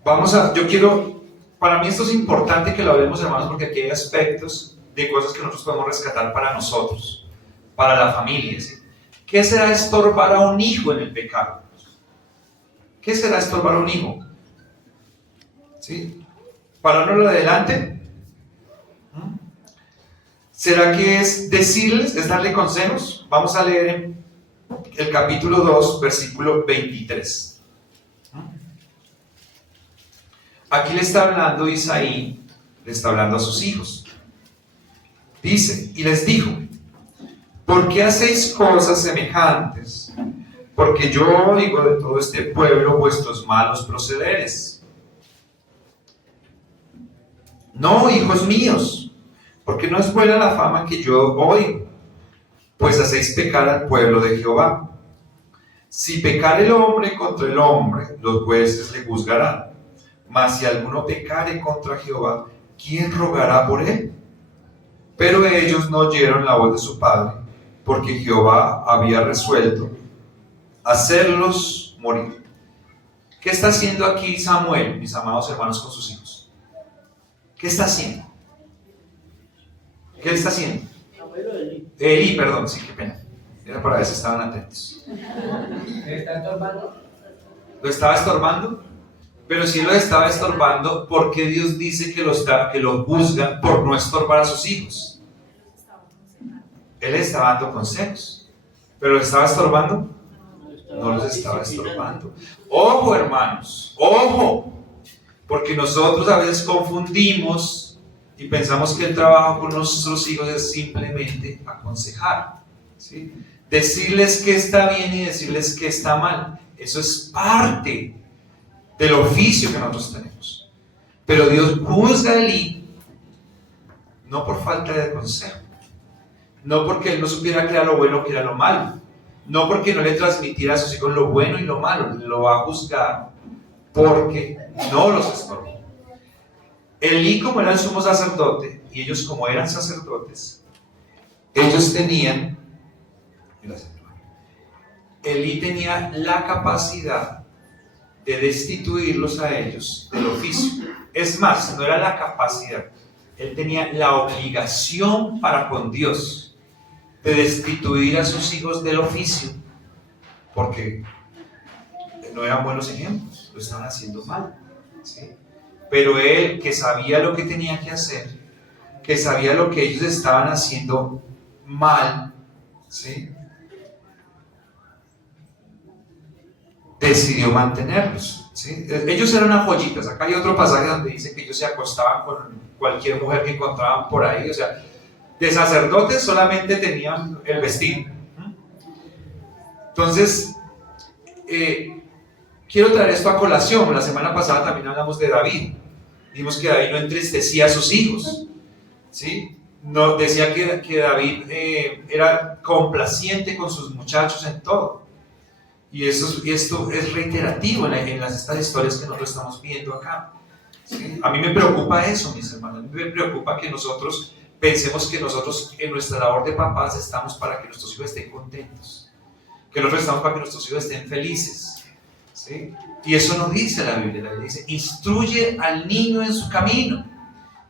Para mí esto es importante que lo hablemos, hermanos, porque aquí hay aspectos de cosas que nosotros podemos rescatar para nosotros, para la familia, ¿sí? ¿Qué será estorbar a un hijo en el pecado? ¿Qué será estorbar a un hijo? ¿Sí? ¿Pararlo adelante? ¿Será que es decirles, es darle consejos? Vamos a leer en el capítulo 2, versículo 23. Aquí le está hablando Isaí, le está hablando a sus hijos. Dice: y les dijo: ¿por qué hacéis cosas semejantes? Porque yo oigo de todo este pueblo vuestros malos procederes. No, hijos míos, porque no es buena la fama que yo oigo, pues hacéis pecar al pueblo de Jehová. Si pecar el hombre contra el hombre, los jueces le juzgarán. Mas si alguno pecare contra Jehová, ¿quién rogará por él? Pero ellos no oyeron la voz de su padre, porque Jehová había resuelto hacerlos morir. ¿Qué está haciendo aquí Samuel, mis amados hermanos, con sus hijos? ¿Qué está haciendo? ¿Qué está haciendo? Elí, perdón, sí, qué pena. Era para ver si estaban atentos. ¿Está estorbando? ¿Lo estaba estorbando? Pero si lo estaba estorbando, ¿por qué Dios dice que lo juzga por no estorbar a sus hijos? Él estaba dando consejos. ¿Pero lo estaba estorbando? No los estaba estorbando. Ojo, hermanos, ojo, porque nosotros a veces confundimos y pensamos que el trabajo con nuestros hijos es simplemente aconsejar, ¿sí? Decirles que está bien y decirles que está mal. Eso es parte del oficio que nosotros tenemos. Pero Dios juzga a Elí no por falta de consejo, no porque él no supiera que era lo bueno o que era lo malo, no porque no le transmitiera a sus hijos lo bueno y lo malo. Lo va a juzgar porque no los estorbó. Elí, como era el sumo sacerdote, y ellos como eran sacerdotes, ellos tenían, Elí tenía la capacidad de destituirlos a ellos del oficio. Es más, no era la capacidad, él tenía la obligación para con Dios de destituir a sus hijos del oficio, porque no eran buenos ejemplos, lo estaban haciendo mal, ¿sí? Pero él, que sabía lo que tenía que hacer, que sabía lo que ellos estaban haciendo mal, ¿sí?, decidió mantenerlos, ¿sí? Ellos eran unas joyitas. Acá hay otro pasaje donde dice que ellos se acostaban con cualquier mujer que encontraban por ahí. O sea, de sacerdotes solamente tenían el vestido. Entonces, quiero traer esto a colación. La semana pasada también hablamos de David. Dijimos que David no entristecía a sus hijos, ¿sí? No, decía que David era complaciente con sus muchachos en todo. Y esto es reiterativo en estas historias que nosotros estamos viendo acá, ¿sí? A mí me preocupa eso, mis hermanos. A mí me preocupa que nosotros pensemos que nosotros en nuestra labor de papás estamos para que nuestros hijos estén contentos, que nosotros estamos para que nuestros hijos estén felices, ¿sí? Y eso no dice la Biblia. La Biblia dice: instruye al niño en su camino,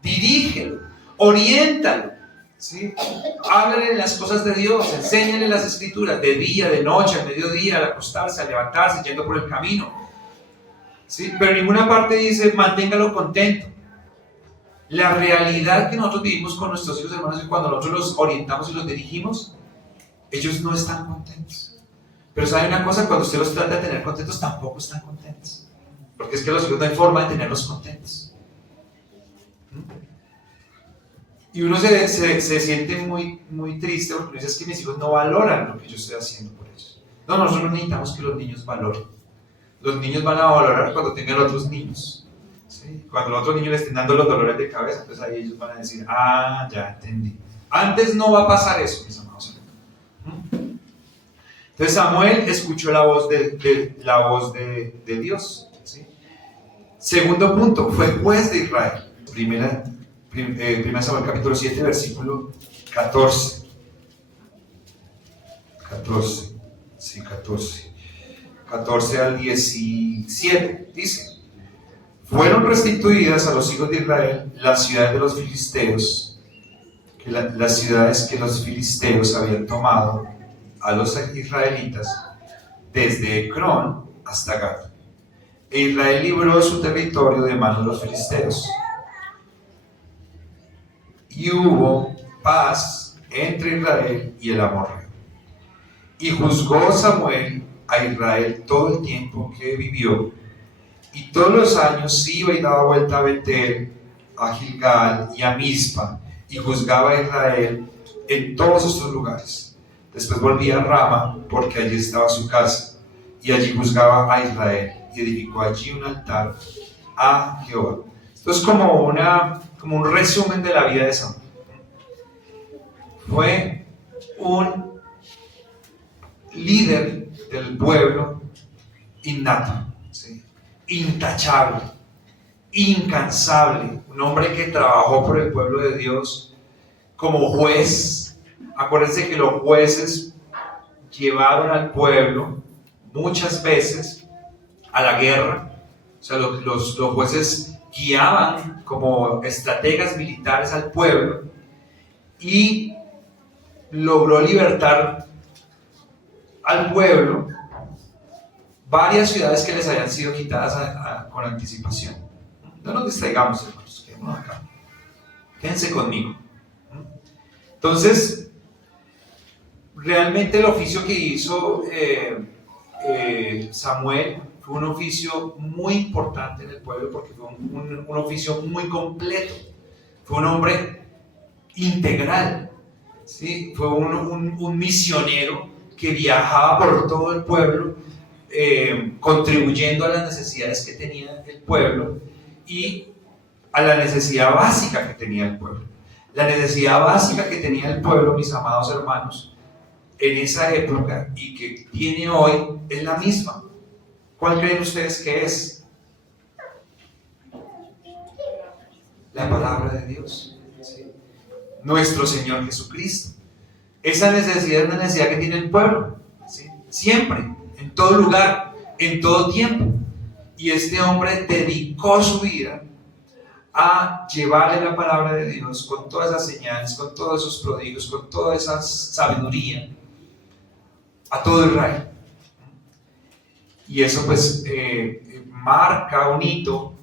dirígelo, oriéntalo, ¿sí? Háblale las cosas de Dios, enséñale las escrituras, de día, de noche, al mediodía, al acostarse, al levantarse, yendo por el camino, ¿sí? Pero en ninguna parte dice manténgalo contento. La realidad que nosotros vivimos con nuestros hijos, hermanos, es que cuando nosotros los orientamos y los dirigimos, ellos no están contentos. Pero sabe una cosa, cuando usted los trata de tener contentos, tampoco están contentos, porque es que los hijos no hay forma de tenerlos contentos. Y uno se siente muy, muy triste porque uno dice: es que mis hijos no valoran lo que yo estoy haciendo por ellos. No, nosotros necesitamos que los niños valoren. Los niños van a valorar cuando tengan otros niños, ¿sí? Cuando los otros niños les estén dando los dolores de cabeza, entonces ahí ellos van a decir: ah, ya entendí. Antes no va a pasar eso, mis amados. Entonces Samuel escuchó la voz de Dios, ¿sí? Segundo punto, fue juez de Israel. Primera Samuel capítulo 7, versículo 14. 14 al 17, dice: fueron restituidas a los hijos de Israel las ciudades de los filisteos, las ciudades que los filisteos habían tomado a los israelitas desde Ecrón hasta Gat. E Israel libró su territorio de manos de los filisteos. Y hubo paz entre Israel y el amorreo. Y juzgó Samuel a Israel todo el tiempo que vivió, y todos los años iba y daba vuelta a Betel, a Gilgal y a Mizpa, y juzgaba a Israel en todos estos lugares. Después volvía a Rama, porque allí estaba su casa, y allí juzgaba a Israel, y edificó allí un altar a Jehová. Esto es como un resumen de la vida de Samuel. Fue un líder del pueblo innato, ¿sí? Intachable, incansable, un hombre que trabajó por el pueblo de Dios como juez. Acuérdense que los jueces llevaron al pueblo muchas veces a la guerra. O sea, los jueces guiaban como estrategas militares al pueblo, y logró libertar al pueblo varias ciudades que les habían sido quitadas con anticipación. No nos distraigamos, hermanos, quedémonos acá. Quédense conmigo. Entonces, realmente el oficio que hizo Samuel fue un oficio muy importante en el pueblo, porque fue un oficio muy completo. Fue un hombre integral, ¿sí? Fue un misionero que viajaba por todo el pueblo, contribuyendo a las necesidades que tenía el pueblo y a la necesidad básica que tenía el pueblo. La necesidad básica que tenía el pueblo, mis amados hermanos, en esa época y que tiene hoy es la misma. ¿Cuál creen ustedes que es? La palabra de Dios, ¿sí? Nuestro Señor Jesucristo. Esa necesidad es una necesidad que tiene el pueblo, ¿sí? Siempre, en todo lugar, en todo tiempo. y este hombre dedicó su vida a llevarle la palabra de Dios con todas esas señales, con todos esos prodigios, con toda esa sabiduría a todo Israel. Y eso pues marca un hito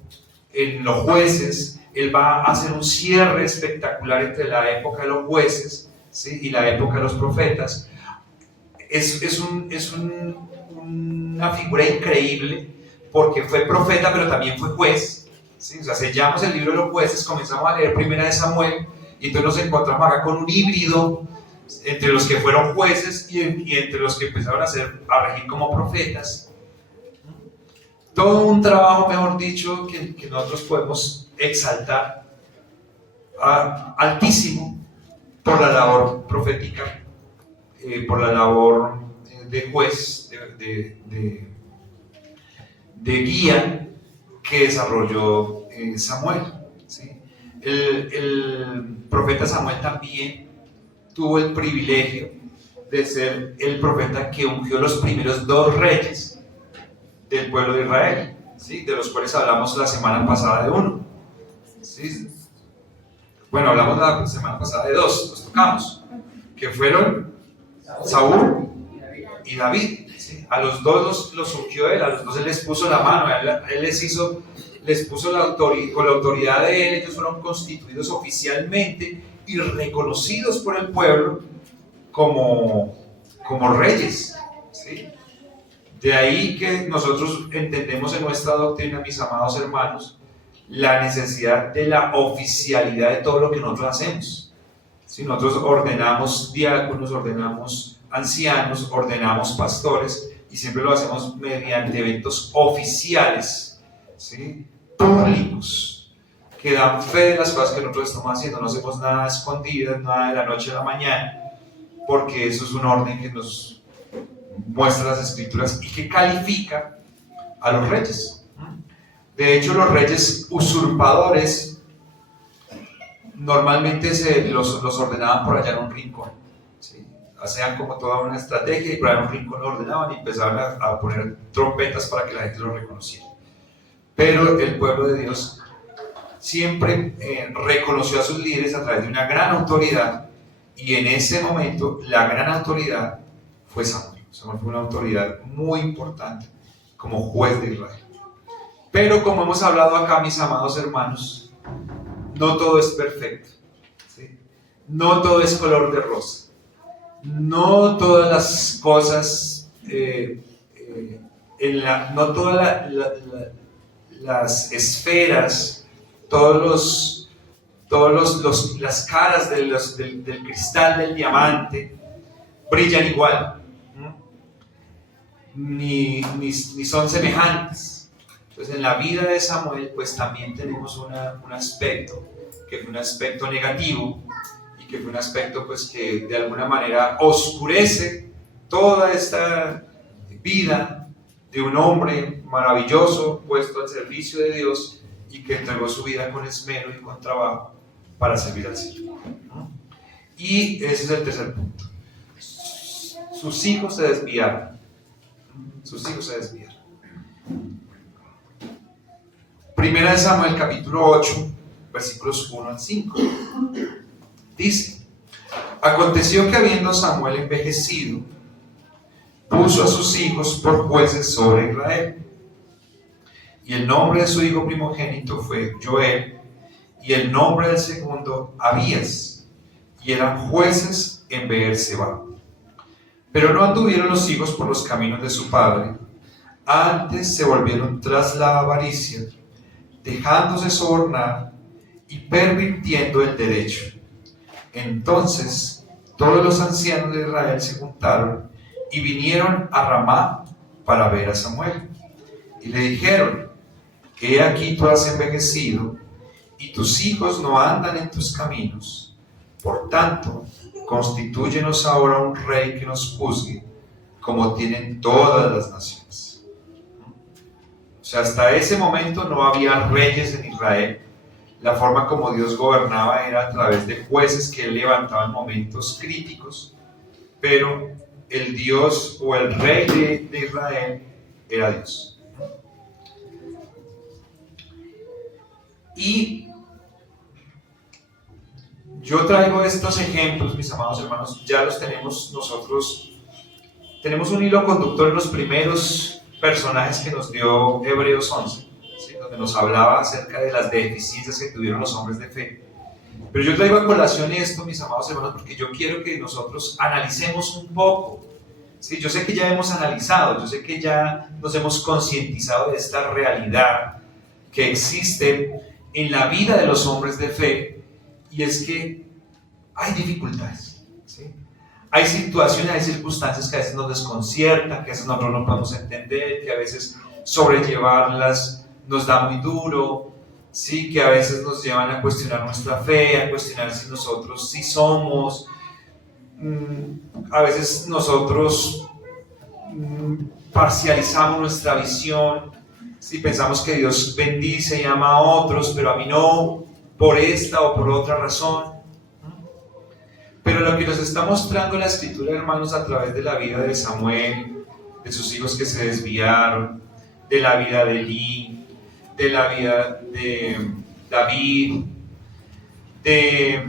en los jueces. Él va a hacer un cierre espectacular entre la época de los jueces, ¿sí?, y la época de los profetas. Es una figura increíble porque fue profeta pero también fue juez. ¿Sí? O sea, sellamos el libro de los jueces, comenzamos a leer Primera de Samuel y entonces nos encontramos acá con un híbrido entre los que fueron jueces y entre los que empezaron a regir como profetas. Todo un trabajo, mejor dicho, que nosotros podemos exaltar altísimo por la labor profética, por la labor de juez, de guía que desarrolló Samuel, ¿sí? El profeta Samuel también tuvo el privilegio de ser el profeta que ungió los primeros 2 reyes del pueblo de Israel, ¿sí?, de los cuales hablamos la semana pasada de uno, ¿sí? Bueno, hablamos la semana pasada de 2, los tocamos, que fueron Saúl y David. ¿Sí? A los 2 los ungió él, a los 2 él les puso la mano, él les puso la autoridad, con la autoridad de él, ellos fueron constituidos oficialmente y reconocidos por el pueblo como reyes, ¿sí? De ahí que nosotros entendemos en nuestra doctrina, mis amados hermanos, la necesidad de la oficialidad de todo lo que nosotros hacemos. ¿Sí? Nosotros ordenamos diáconos, ordenamos ancianos, ordenamos pastores y siempre lo hacemos mediante eventos oficiales, ¿sí?, públicos, que dan fe de las cosas que nosotros estamos haciendo. No hacemos nada escondidas, nada de la noche a la mañana, porque eso es un orden que nos muestra las Escrituras y que califica a los reyes. De hecho, los reyes usurpadores normalmente los ordenaban por allá en un rincón, ¿sí? Hacían como toda una estrategia y por allá en un rincón lo ordenaban y empezaban a poner trompetas para que la gente lo reconociera. Pero el pueblo de Dios siempre reconoció a sus líderes a través de una gran autoridad, y en ese momento la gran autoridad fue Samuel. Samuel fue una autoridad muy importante como juez de Israel. Pero como hemos hablado acá, mis amados hermanos, no todo es perfecto, ¿sí? No todo es color de rosa. No todas las cosas, no todas las esferas, las caras del cristal, del diamante, brillan igual, ni son semejantes. Entonces, en la vida de Samuel, pues también tenemos un aspecto, que fue un aspecto negativo, y que fue un aspecto pues que de alguna manera oscurece toda esta vida de un hombre maravilloso, puesto al servicio de Dios y que entregó su vida con esmero y con trabajo para servir al Señor. Y ese es el tercer punto. Sus hijos se desviaron. Sus hijos se desviaron. Primera de Samuel, capítulo 8, versículos 1 al 5. Dice: aconteció que habiendo Samuel envejecido, puso a sus hijos por jueces sobre Israel. Y el nombre de su hijo primogénito fue Joel, y el nombre del segundo Abías, y eran jueces en Beerseba. Pero no anduvieron los hijos por los caminos de su padre, antes se volvieron tras la avaricia, dejándose sobornar y pervirtiendo el derecho. Entonces todos los ancianos de Israel se juntaron y vinieron a Ramá para ver a Samuel. Y le dijeron: he aquí tú has envejecido, y tus hijos no andan en tus caminos. Por tanto, constitúyenos ahora un rey que nos juzgue, como tienen todas las naciones. O sea, hasta ese momento no había reyes en Israel. La forma como Dios gobernaba era a través de jueces que él levantaba en momentos críticos, pero el Dios o el rey de Israel era Dios. Y yo traigo estos ejemplos, mis amados hermanos, ya los tenemos nosotros. Tenemos un hilo conductor en los primeros personajes que nos dio Hebreos 11, ¿sí? Donde nos hablaba acerca de las deficiencias que tuvieron los hombres de fe. Pero yo traigo a colación esto, mis amados hermanos, porque yo quiero que nosotros analicemos un poco. ¿Sí? Yo sé que ya hemos analizado, yo sé que ya nos hemos concientizado de esta realidad que existe en la vida de los hombres de fe, y es que hay dificultades, ¿sí? Hay situaciones, hay circunstancias que a veces nos desconciertan, que a veces nosotros no podemos entender, que a veces sobrellevarlas nos da muy duro, ¿sí? Que a veces nos llevan a cuestionar nuestra fe, a cuestionar si nosotros sí somos. A veces nosotros parcializamos nuestra visión, ¿sí? Pensamos que Dios bendice y ama a otros, pero a mí no, por esta o por otra razón. Pero lo que nos está mostrando la Escritura, hermanos, a través de la vida de Samuel, de sus hijos que se desviaron, de la vida de Elí, de la vida de David, de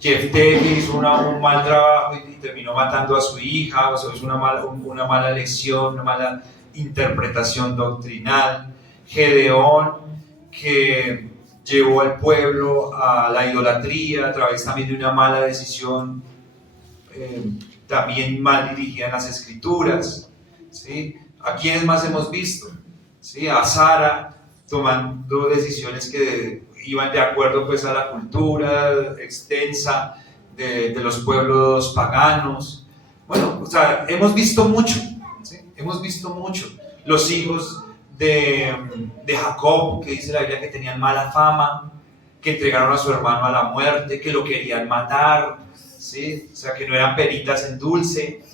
Jefté, que hizo un mal trabajo y terminó matando a su hija, o sea, es una mala lección, una mala interpretación doctrinal. Gedeón, que llevó al pueblo a la idolatría a través también de una mala decisión, también mal dirigida en las Escrituras, ¿sí? ¿A quiénes más hemos visto? ¿Sí? A Sara, tomando decisiones que iban de acuerdo pues a la cultura extensa de los pueblos paganos. Bueno, o sea, hemos visto mucho, ¿sí? Hemos visto mucho. Los hijos de Jacob, que dice la Biblia que tenían mala fama, que entregaron a su hermano a la muerte, que lo querían matar, ¿sí? O sea, que no eran peritas en dulce.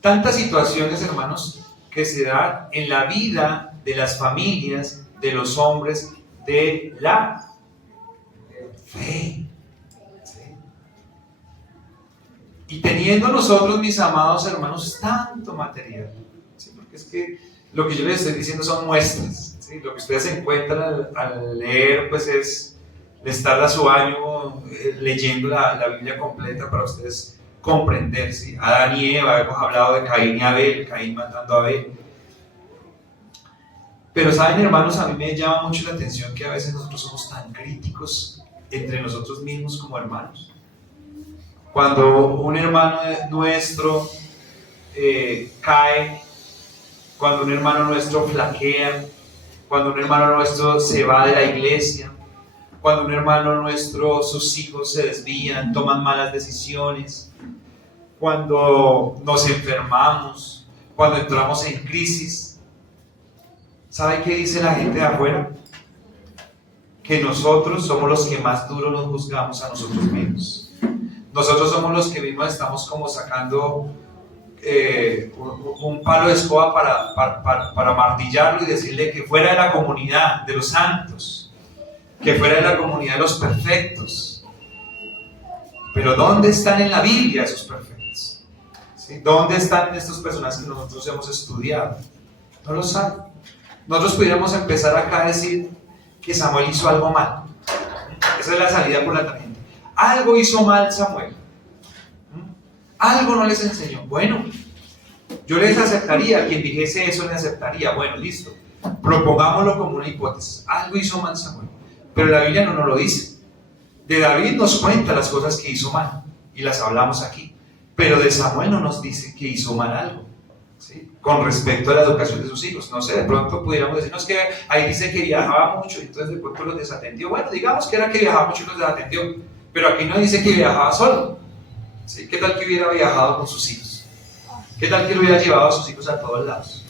Tantas situaciones, hermanos, que se dan en la vida de las familias, de los hombres de la fe. ¿Sí? Y teniendo nosotros, mis amados hermanos, tanto material, ¿sí? Porque es que lo que yo les estoy diciendo son muestras, ¿sí? Lo que ustedes encuentran al leer, pues es les tarda su año leyendo la Biblia completa para ustedes comprender, ¿sí? Adán y Eva, hemos hablado de Caín y Abel, Caín matando a Abel. Pero saben, hermanos, a mí me llama mucho la atención que a veces nosotros somos tan críticos entre nosotros mismos como hermanos. Cuando un hermano nuestro cae, cuando un hermano nuestro flaquea, cuando un hermano nuestro se va de la iglesia, cuando un hermano nuestro, sus hijos se desvían, toman malas decisiones, cuando nos enfermamos, cuando entramos en crisis, ¿sabe qué dice la gente de afuera? Que nosotros somos los que más duro nos juzgamos a nosotros mismos. Nosotros somos los que mismos estamos como sacando un palo de escoba para martillarlo y decirle que fuera de la comunidad de los santos, que fuera de la comunidad de los perfectos. Pero ¿dónde están en la Biblia esos perfectos? ¿Sí? ¿Dónde están estos personajes que nosotros hemos estudiado? No lo saben. Nosotros pudiéramos empezar acá a decir que Samuel hizo algo mal. Esa es la salida por la tangente. Algo hizo mal Samuel. Algo no les enseñó. Bueno, yo les aceptaría, quien dijese eso les aceptaría. Bueno, listo. Propongámoslo como una hipótesis. Algo hizo mal Samuel. Pero la Biblia no nos lo dice. De David nos cuenta las cosas que hizo mal y las hablamos aquí. Pero de Samuel no nos dice que hizo mal algo, ¿sí? Con respecto a la educación de sus hijos. No sé, de pronto pudiéramos decirnos que ahí dice que viajaba mucho, entonces de pronto los desatendió. Bueno, digamos que era que viajaba mucho y los desatendió, pero aquí no dice que viajaba solo, ¿sí? ¿Qué tal que hubiera viajado con sus hijos? ¿Qué tal que lo hubiera llevado a sus hijos a todos lados?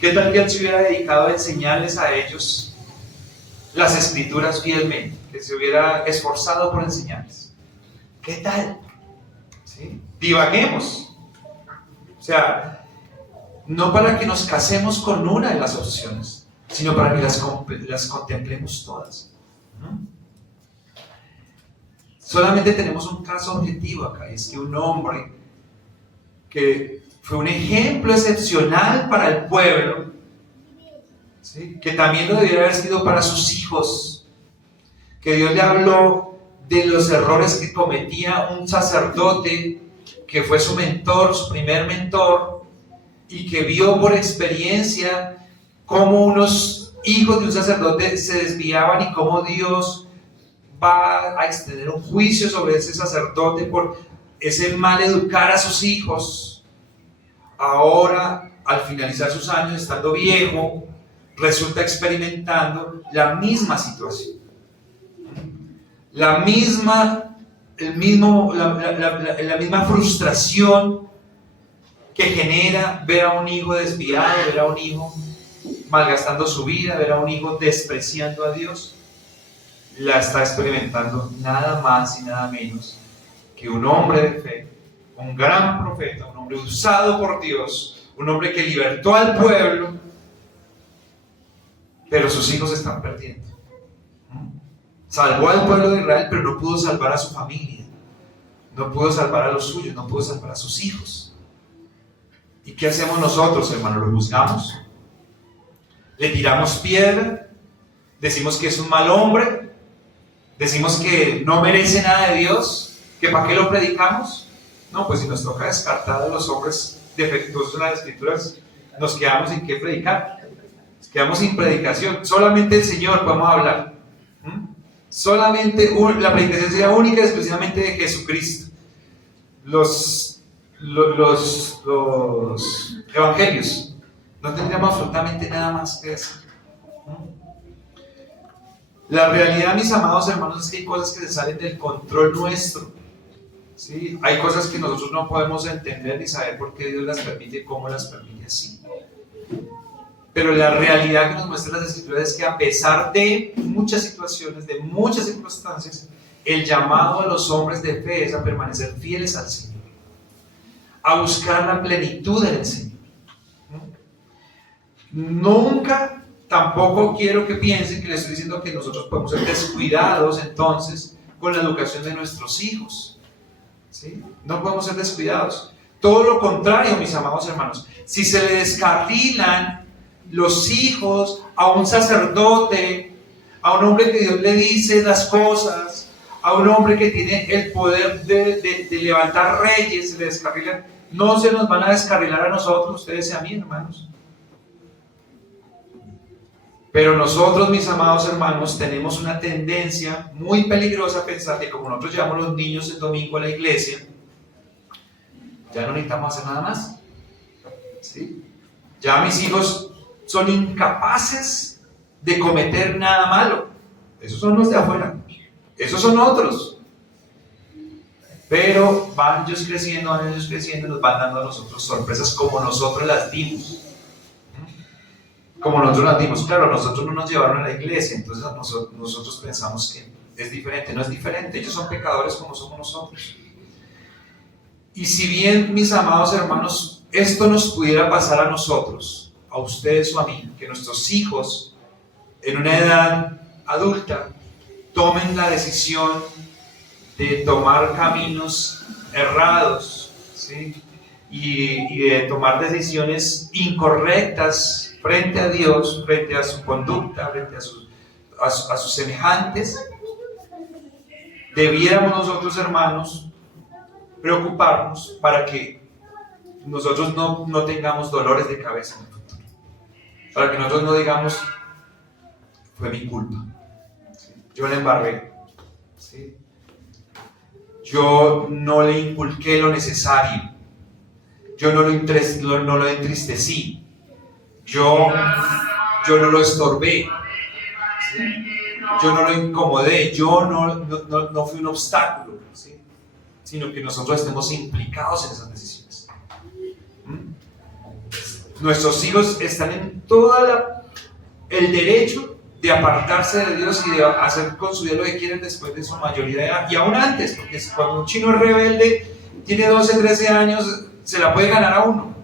¿Qué tal que él se hubiera dedicado a enseñarles a ellos las Escrituras fielmente? Que se hubiera esforzado por enseñarles. ¿Qué tal? ¿Sí? Divaguemos. O sea, no para que nos casemos con una de las opciones, sino para que las contemplemos todas. ¿No? Solamente tenemos un caso objetivo acá, es que un hombre que fue un ejemplo excepcional para el pueblo, ¿sí? Que también lo debiera haber sido para sus hijos, que Dios le habló de los errores que cometía un sacerdote que fue su mentor, su primer mentor, y que vio por experiencia cómo unos hijos de un sacerdote se desviaban y cómo Dios va a extender un juicio sobre ese sacerdote por ese mal educar a sus hijos. Ahora, al finalizar sus años, estando viejo, resulta experimentando la misma situación, la misma frustración que genera ver a un hijo desviado, ver a un hijo malgastando su vida, ver a un hijo despreciando a Dios. La está experimentando nada más y nada menos que un hombre de fe, un gran profeta, un hombre usado por Dios, un hombre que libertó al pueblo, pero sus hijos se están perdiendo. Salvó al pueblo de Israel, pero no pudo salvar a su familia, no pudo salvar a los suyos, no pudo salvar a sus hijos. ¿Y qué hacemos nosotros, hermanos? ¿Lo juzgamos? ¿Le tiramos piedra? ¿Decimos que es un mal hombre? ¿Decimos que no merece nada de Dios? ¿Que para qué lo predicamos? No, pues si nos toca descartar a los hombres defectuosos en las Escrituras, nos quedamos sin qué predicar. Nos quedamos sin predicación. Solamente el Señor podemos hablar. Solamente la predicación sería única y exclusivamente de Jesucristo. Los evangelios no tendríamos absolutamente nada más que decir. La realidad, mis amados hermanos, es que hay cosas que se salen del control nuestro, ¿sí? Hay cosas que nosotros no podemos entender ni saber por qué Dios las permite y cómo las permite así. Pero la realidad que nos muestran las Escrituras es que a pesar de muchas situaciones, de muchas circunstancias, el llamado a los hombres de fe es a permanecer fieles al Señor, a buscar la plenitud en el Señor. Nunca, tampoco quiero que piensen que les estoy diciendo que nosotros podemos ser descuidados entonces con la educación de nuestros hijos, ¿sí? No podemos ser descuidados. Todo lo contrario, mis amados hermanos. Si se le descarrilan los hijos a un sacerdote, a un hombre que Dios le dice las cosas, a un hombre que tiene el poder de levantar reyes, se le descarrilan, no se nos van a descarrilar a nosotros, ustedes y a mí, hermanos. Pero nosotros, mis amados hermanos, tenemos una tendencia muy peligrosa a pensar que como nosotros llevamos los niños el domingo a la iglesia, ya no necesitamos hacer nada más, ¿sí? Ya mis hijos son incapaces de cometer nada malo. Esos son los de afuera, esos son otros. Pero van ellos creciendo, nos van dando a nosotros sorpresas como nosotros las dimos. Como nosotros las dimos. Claro, nosotros no nos llevaron a la iglesia, entonces nosotros pensamos que es diferente. No es diferente, ellos son pecadores como somos nosotros. Y si bien, mis amados hermanos, esto nos pudiera pasar a nosotros, a ustedes o a mí, que nuestros hijos en una edad adulta tomen la decisión de tomar caminos errados, ¿sí? y de tomar decisiones incorrectas frente a Dios, frente a su conducta, frente a sus semejantes, debiéramos nosotros, hermanos, preocuparnos para que nosotros no tengamos dolores de cabeza en el futuro, para que nosotros no digamos fue mi culpa, ¿sí? Yo la embarré, ¿sí? Yo no le inculqué lo necesario, yo no lo entristecí, yo no lo estorbé, ¿sí? Yo no lo incomodé, yo no fui un obstáculo, ¿sí? Sino que nosotros estemos implicados en esas decisiones. Nuestros hijos están en todo el derecho de apartarse de Dios y de hacer con su vida lo que quieren después de su mayoría de edad, y aún antes, porque cuando un chino es rebelde, tiene 12, 13 años, se la puede ganar a uno.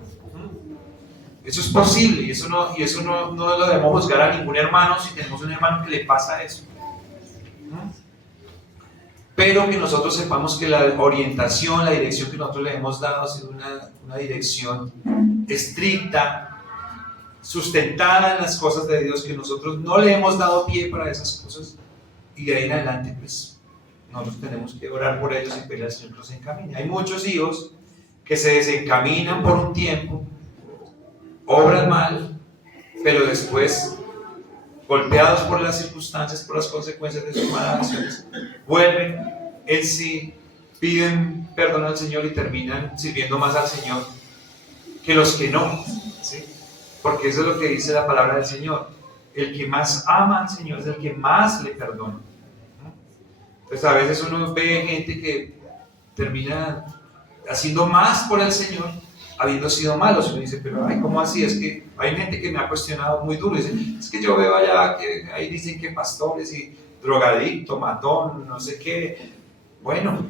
Eso es posible, y eso no lo debemos juzgar a ningún hermano si tenemos un hermano que le pasa eso. pero que nosotros sepamos que la orientación, la dirección que nosotros le hemos dado ha sido una dirección estricta, sustentada en las cosas de Dios, que nosotros no le hemos dado pie para esas cosas, y de ahí en adelante pues nosotros tenemos que orar por ellos y pedir al Señor que los encamine. Hay muchos hijos que se desencaminan por un tiempo, obran mal, pero después, golpeados por las circunstancias, por las consecuencias de sus malas acciones, vuelven en sí, piden perdón al Señor y terminan sirviendo más al Señor que los que no, ¿sí? Porque eso es lo que dice la palabra del Señor. El que más ama al Señor es el que más le perdona. Entonces a veces uno ve gente que termina haciendo más por el Señor habiendo sido malos. Y uno dice, pero ay, ¿cómo así? Es que hay gente que me ha cuestionado muy duro. Dice, es que yo veo allá que ahí dicen que pastores y drogadicto, matón, no sé qué. Bueno,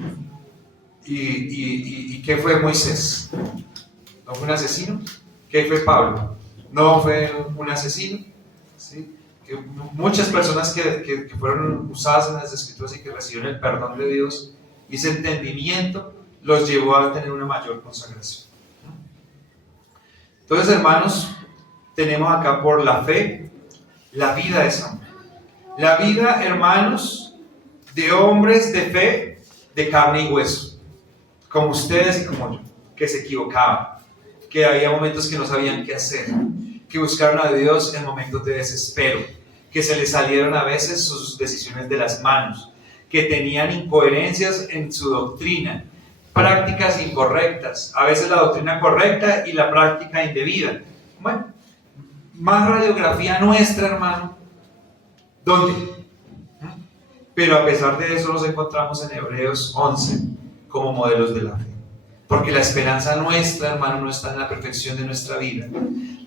¿y qué fue Moisés? ¿No fue un asesino? ¿Qué fue Pablo? ¿No fue un asesino? ¿Sí? Que muchas personas que fueron usadas en las Escrituras y que recibieron el perdón de Dios y ese entendimiento los llevó a tener una mayor consagración. Entonces, hermanos, tenemos acá por la fe la vida de Samuel. La vida, hermanos, de hombres de fe, de carne y hueso, como ustedes y como yo, que se equivocaban, que había momentos que no sabían qué hacer, que buscaron a Dios en momentos de desespero, que se les salieron a veces sus decisiones de las manos, que tenían incoherencias en su doctrina, prácticas incorrectas, a veces la doctrina correcta y la práctica indebida. Bueno, más radiografía nuestra, hermano. ¿Dónde? Pero a pesar de eso los encontramos en Hebreos 11 como modelos de la fe. Porque la esperanza nuestra, hermano, no está en la perfección de nuestra vida.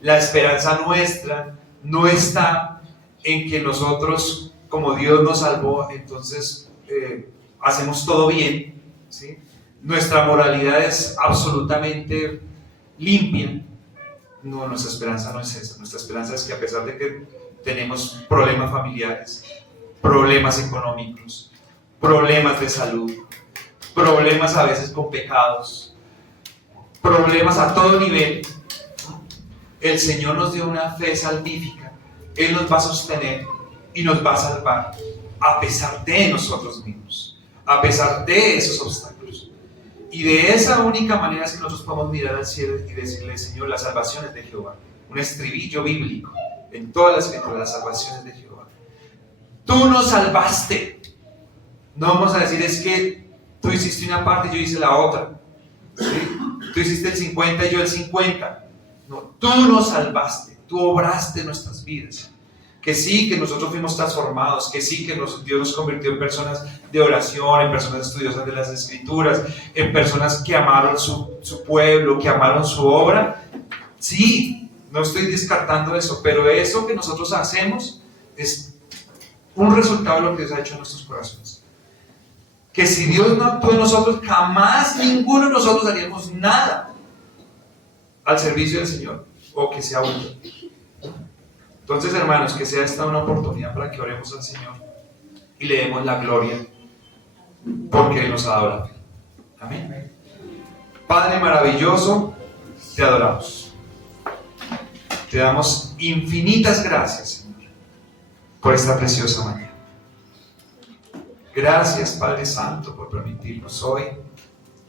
La esperanza nuestra no está en que nosotros, como Dios nos salvó, entonces hacemos todo bien, ¿sí? Nuestra moralidad es absolutamente limpia. No, nuestra esperanza no es esa. Nuestra esperanza es que a pesar de que tenemos problemas familiares, problemas económicos, problemas de salud, problemas a veces con pecados, problemas a todo nivel, el Señor nos dio una fe salvífica. Él nos va a sostener y nos va a salvar a pesar de nosotros mismos, a pesar de esos obstáculos. Y de esa única manera es que nosotros podemos mirar al cielo y decirle, Señor, la salvación es de Jehová. Un estribillo bíblico en todas las escrituras, la salvación es de Jehová. Tú nos salvaste. No vamos a decir, es que tú hiciste una parte y yo hice la otra, ¿sí? Tú hiciste el 50 y yo el 50. No, tú nos salvaste, tú obraste nuestras vidas. Que sí, que nosotros fuimos transformados, que sí, que Dios nos convirtió en personas de oración, en personas estudiosas de las Escrituras, en personas que amaron su pueblo, que amaron su obra. Sí, no estoy descartando eso, pero eso que nosotros hacemos es un resultado de lo que Dios ha hecho en nuestros corazones. Que si Dios no actúa en nosotros, jamás ninguno de nosotros haríamos nada al servicio del Señor, o que sea útil. Entonces, hermanos, que sea esta una oportunidad para que oremos al Señor y le demos la gloria porque Él nos ha dado la fe. Amén. Padre maravilloso, te adoramos. Te damos infinitas gracias, Señor, por esta preciosa mañana. Gracias, Padre Santo, por permitirnos hoy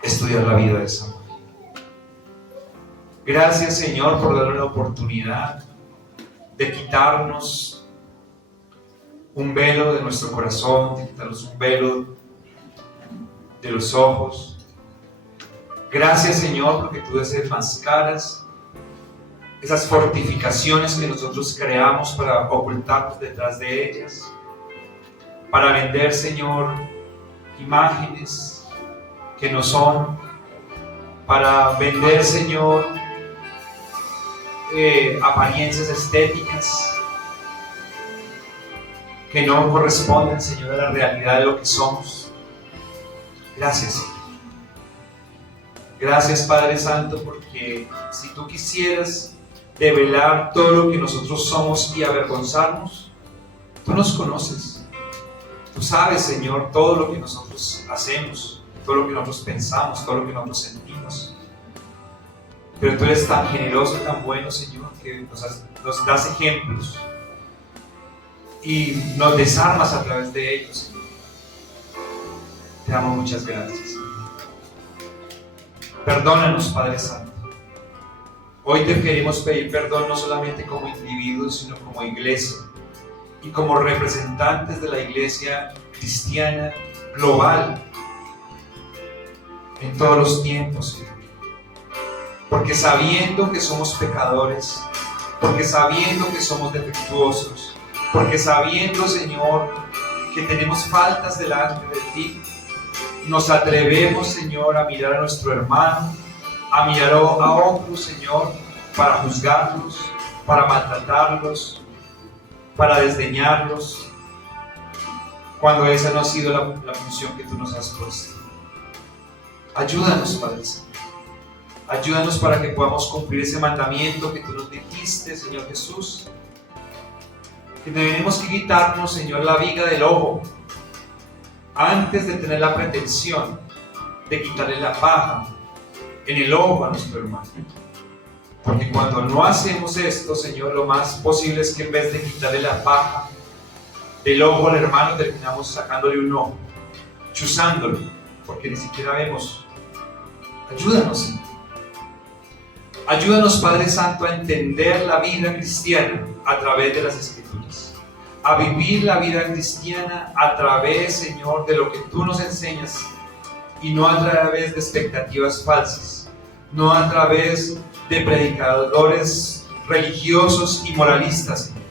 estudiar la vida de Samuel. Gracias, Señor, por darnos la oportunidad de quitarnos un velo de nuestro corazón, de quitarnos un velo de los ojos. Gracias, Señor, porque tú desenmascaras esas fortificaciones que nosotros creamos para ocultarnos detrás de ellas, para vender, Señor, imágenes que no son, para vender, Señor, apariencias estéticas que no corresponden, Señor, a la realidad de lo que somos. Gracias, Señor. Gracias, Padre Santo, porque si tú quisieras develar todo lo que nosotros somos y avergonzarnos, tú nos conoces. Tú sabes, Señor, todo lo que nosotros hacemos, todo lo que nosotros pensamos, todo lo que nosotros sentimos. Pero tú eres tan generoso, tan bueno, Señor, que nos das ejemplos y nos desarmas a través de ellos, Señor. Te damos muchas gracias. Perdónanos, Padre Santo. Hoy te queremos pedir perdón no solamente como individuos, sino como iglesia y como representantes de la iglesia cristiana global en todos los tiempos, Señor. Porque sabiendo que somos pecadores, porque sabiendo que somos defectuosos, porque sabiendo, Señor, que tenemos faltas delante de ti, nos atrevemos, Señor, a mirar a nuestro hermano, a mirar a otros, Señor, para juzgarlos, para maltratarlos, para desdeñarlos, cuando esa no ha sido la función que tú nos has puesto. Ayúdanos, Padre Santo. Ayúdanos para que podamos cumplir ese mandamiento que tú nos dijiste, Señor Jesús. Que tenemos que quitarnos, Señor, la viga del ojo antes de tener la pretensión de quitarle la paja en el ojo a nuestro hermano. Porque cuando no hacemos esto, Señor, lo más posible es que en vez de quitarle la paja del ojo al hermano, terminamos sacándole un ojo, chuzándolo, porque ni siquiera vemos. Ayúdanos, Señor. Ayúdanos, Padre Santo, a entender la vida cristiana a través de las Escrituras, a vivir la vida cristiana a través, Señor, de lo que tú nos enseñas y no a través de expectativas falsas, no a través de predicadores religiosos y moralistas, Señor,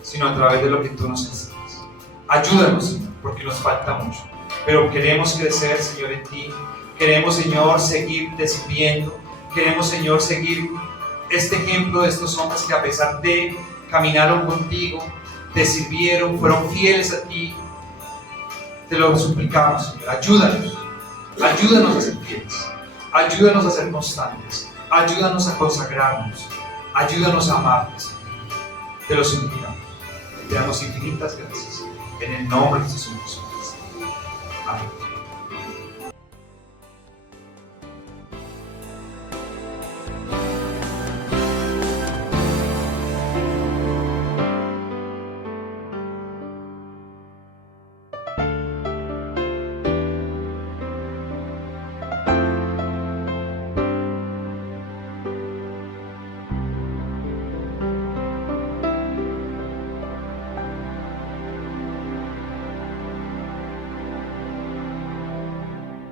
sino a través de lo que tú nos enseñas. Ayúdanos, Señor, porque nos falta mucho, pero queremos crecer, Señor, en ti. Queremos, Señor, seguirte sirviendo. Queremos, Señor, seguir este ejemplo de estos hombres que a pesar de caminaron contigo, te sirvieron, fueron fieles a ti. Te lo suplicamos, Señor. Ayúdanos. Ayúdanos a ser fieles. Ayúdanos a ser constantes. Ayúdanos a consagrarnos. Ayúdanos a amarte, Señor. Te lo suplicamos. Te damos infinitas gracias. En el nombre de Jesús. Amén.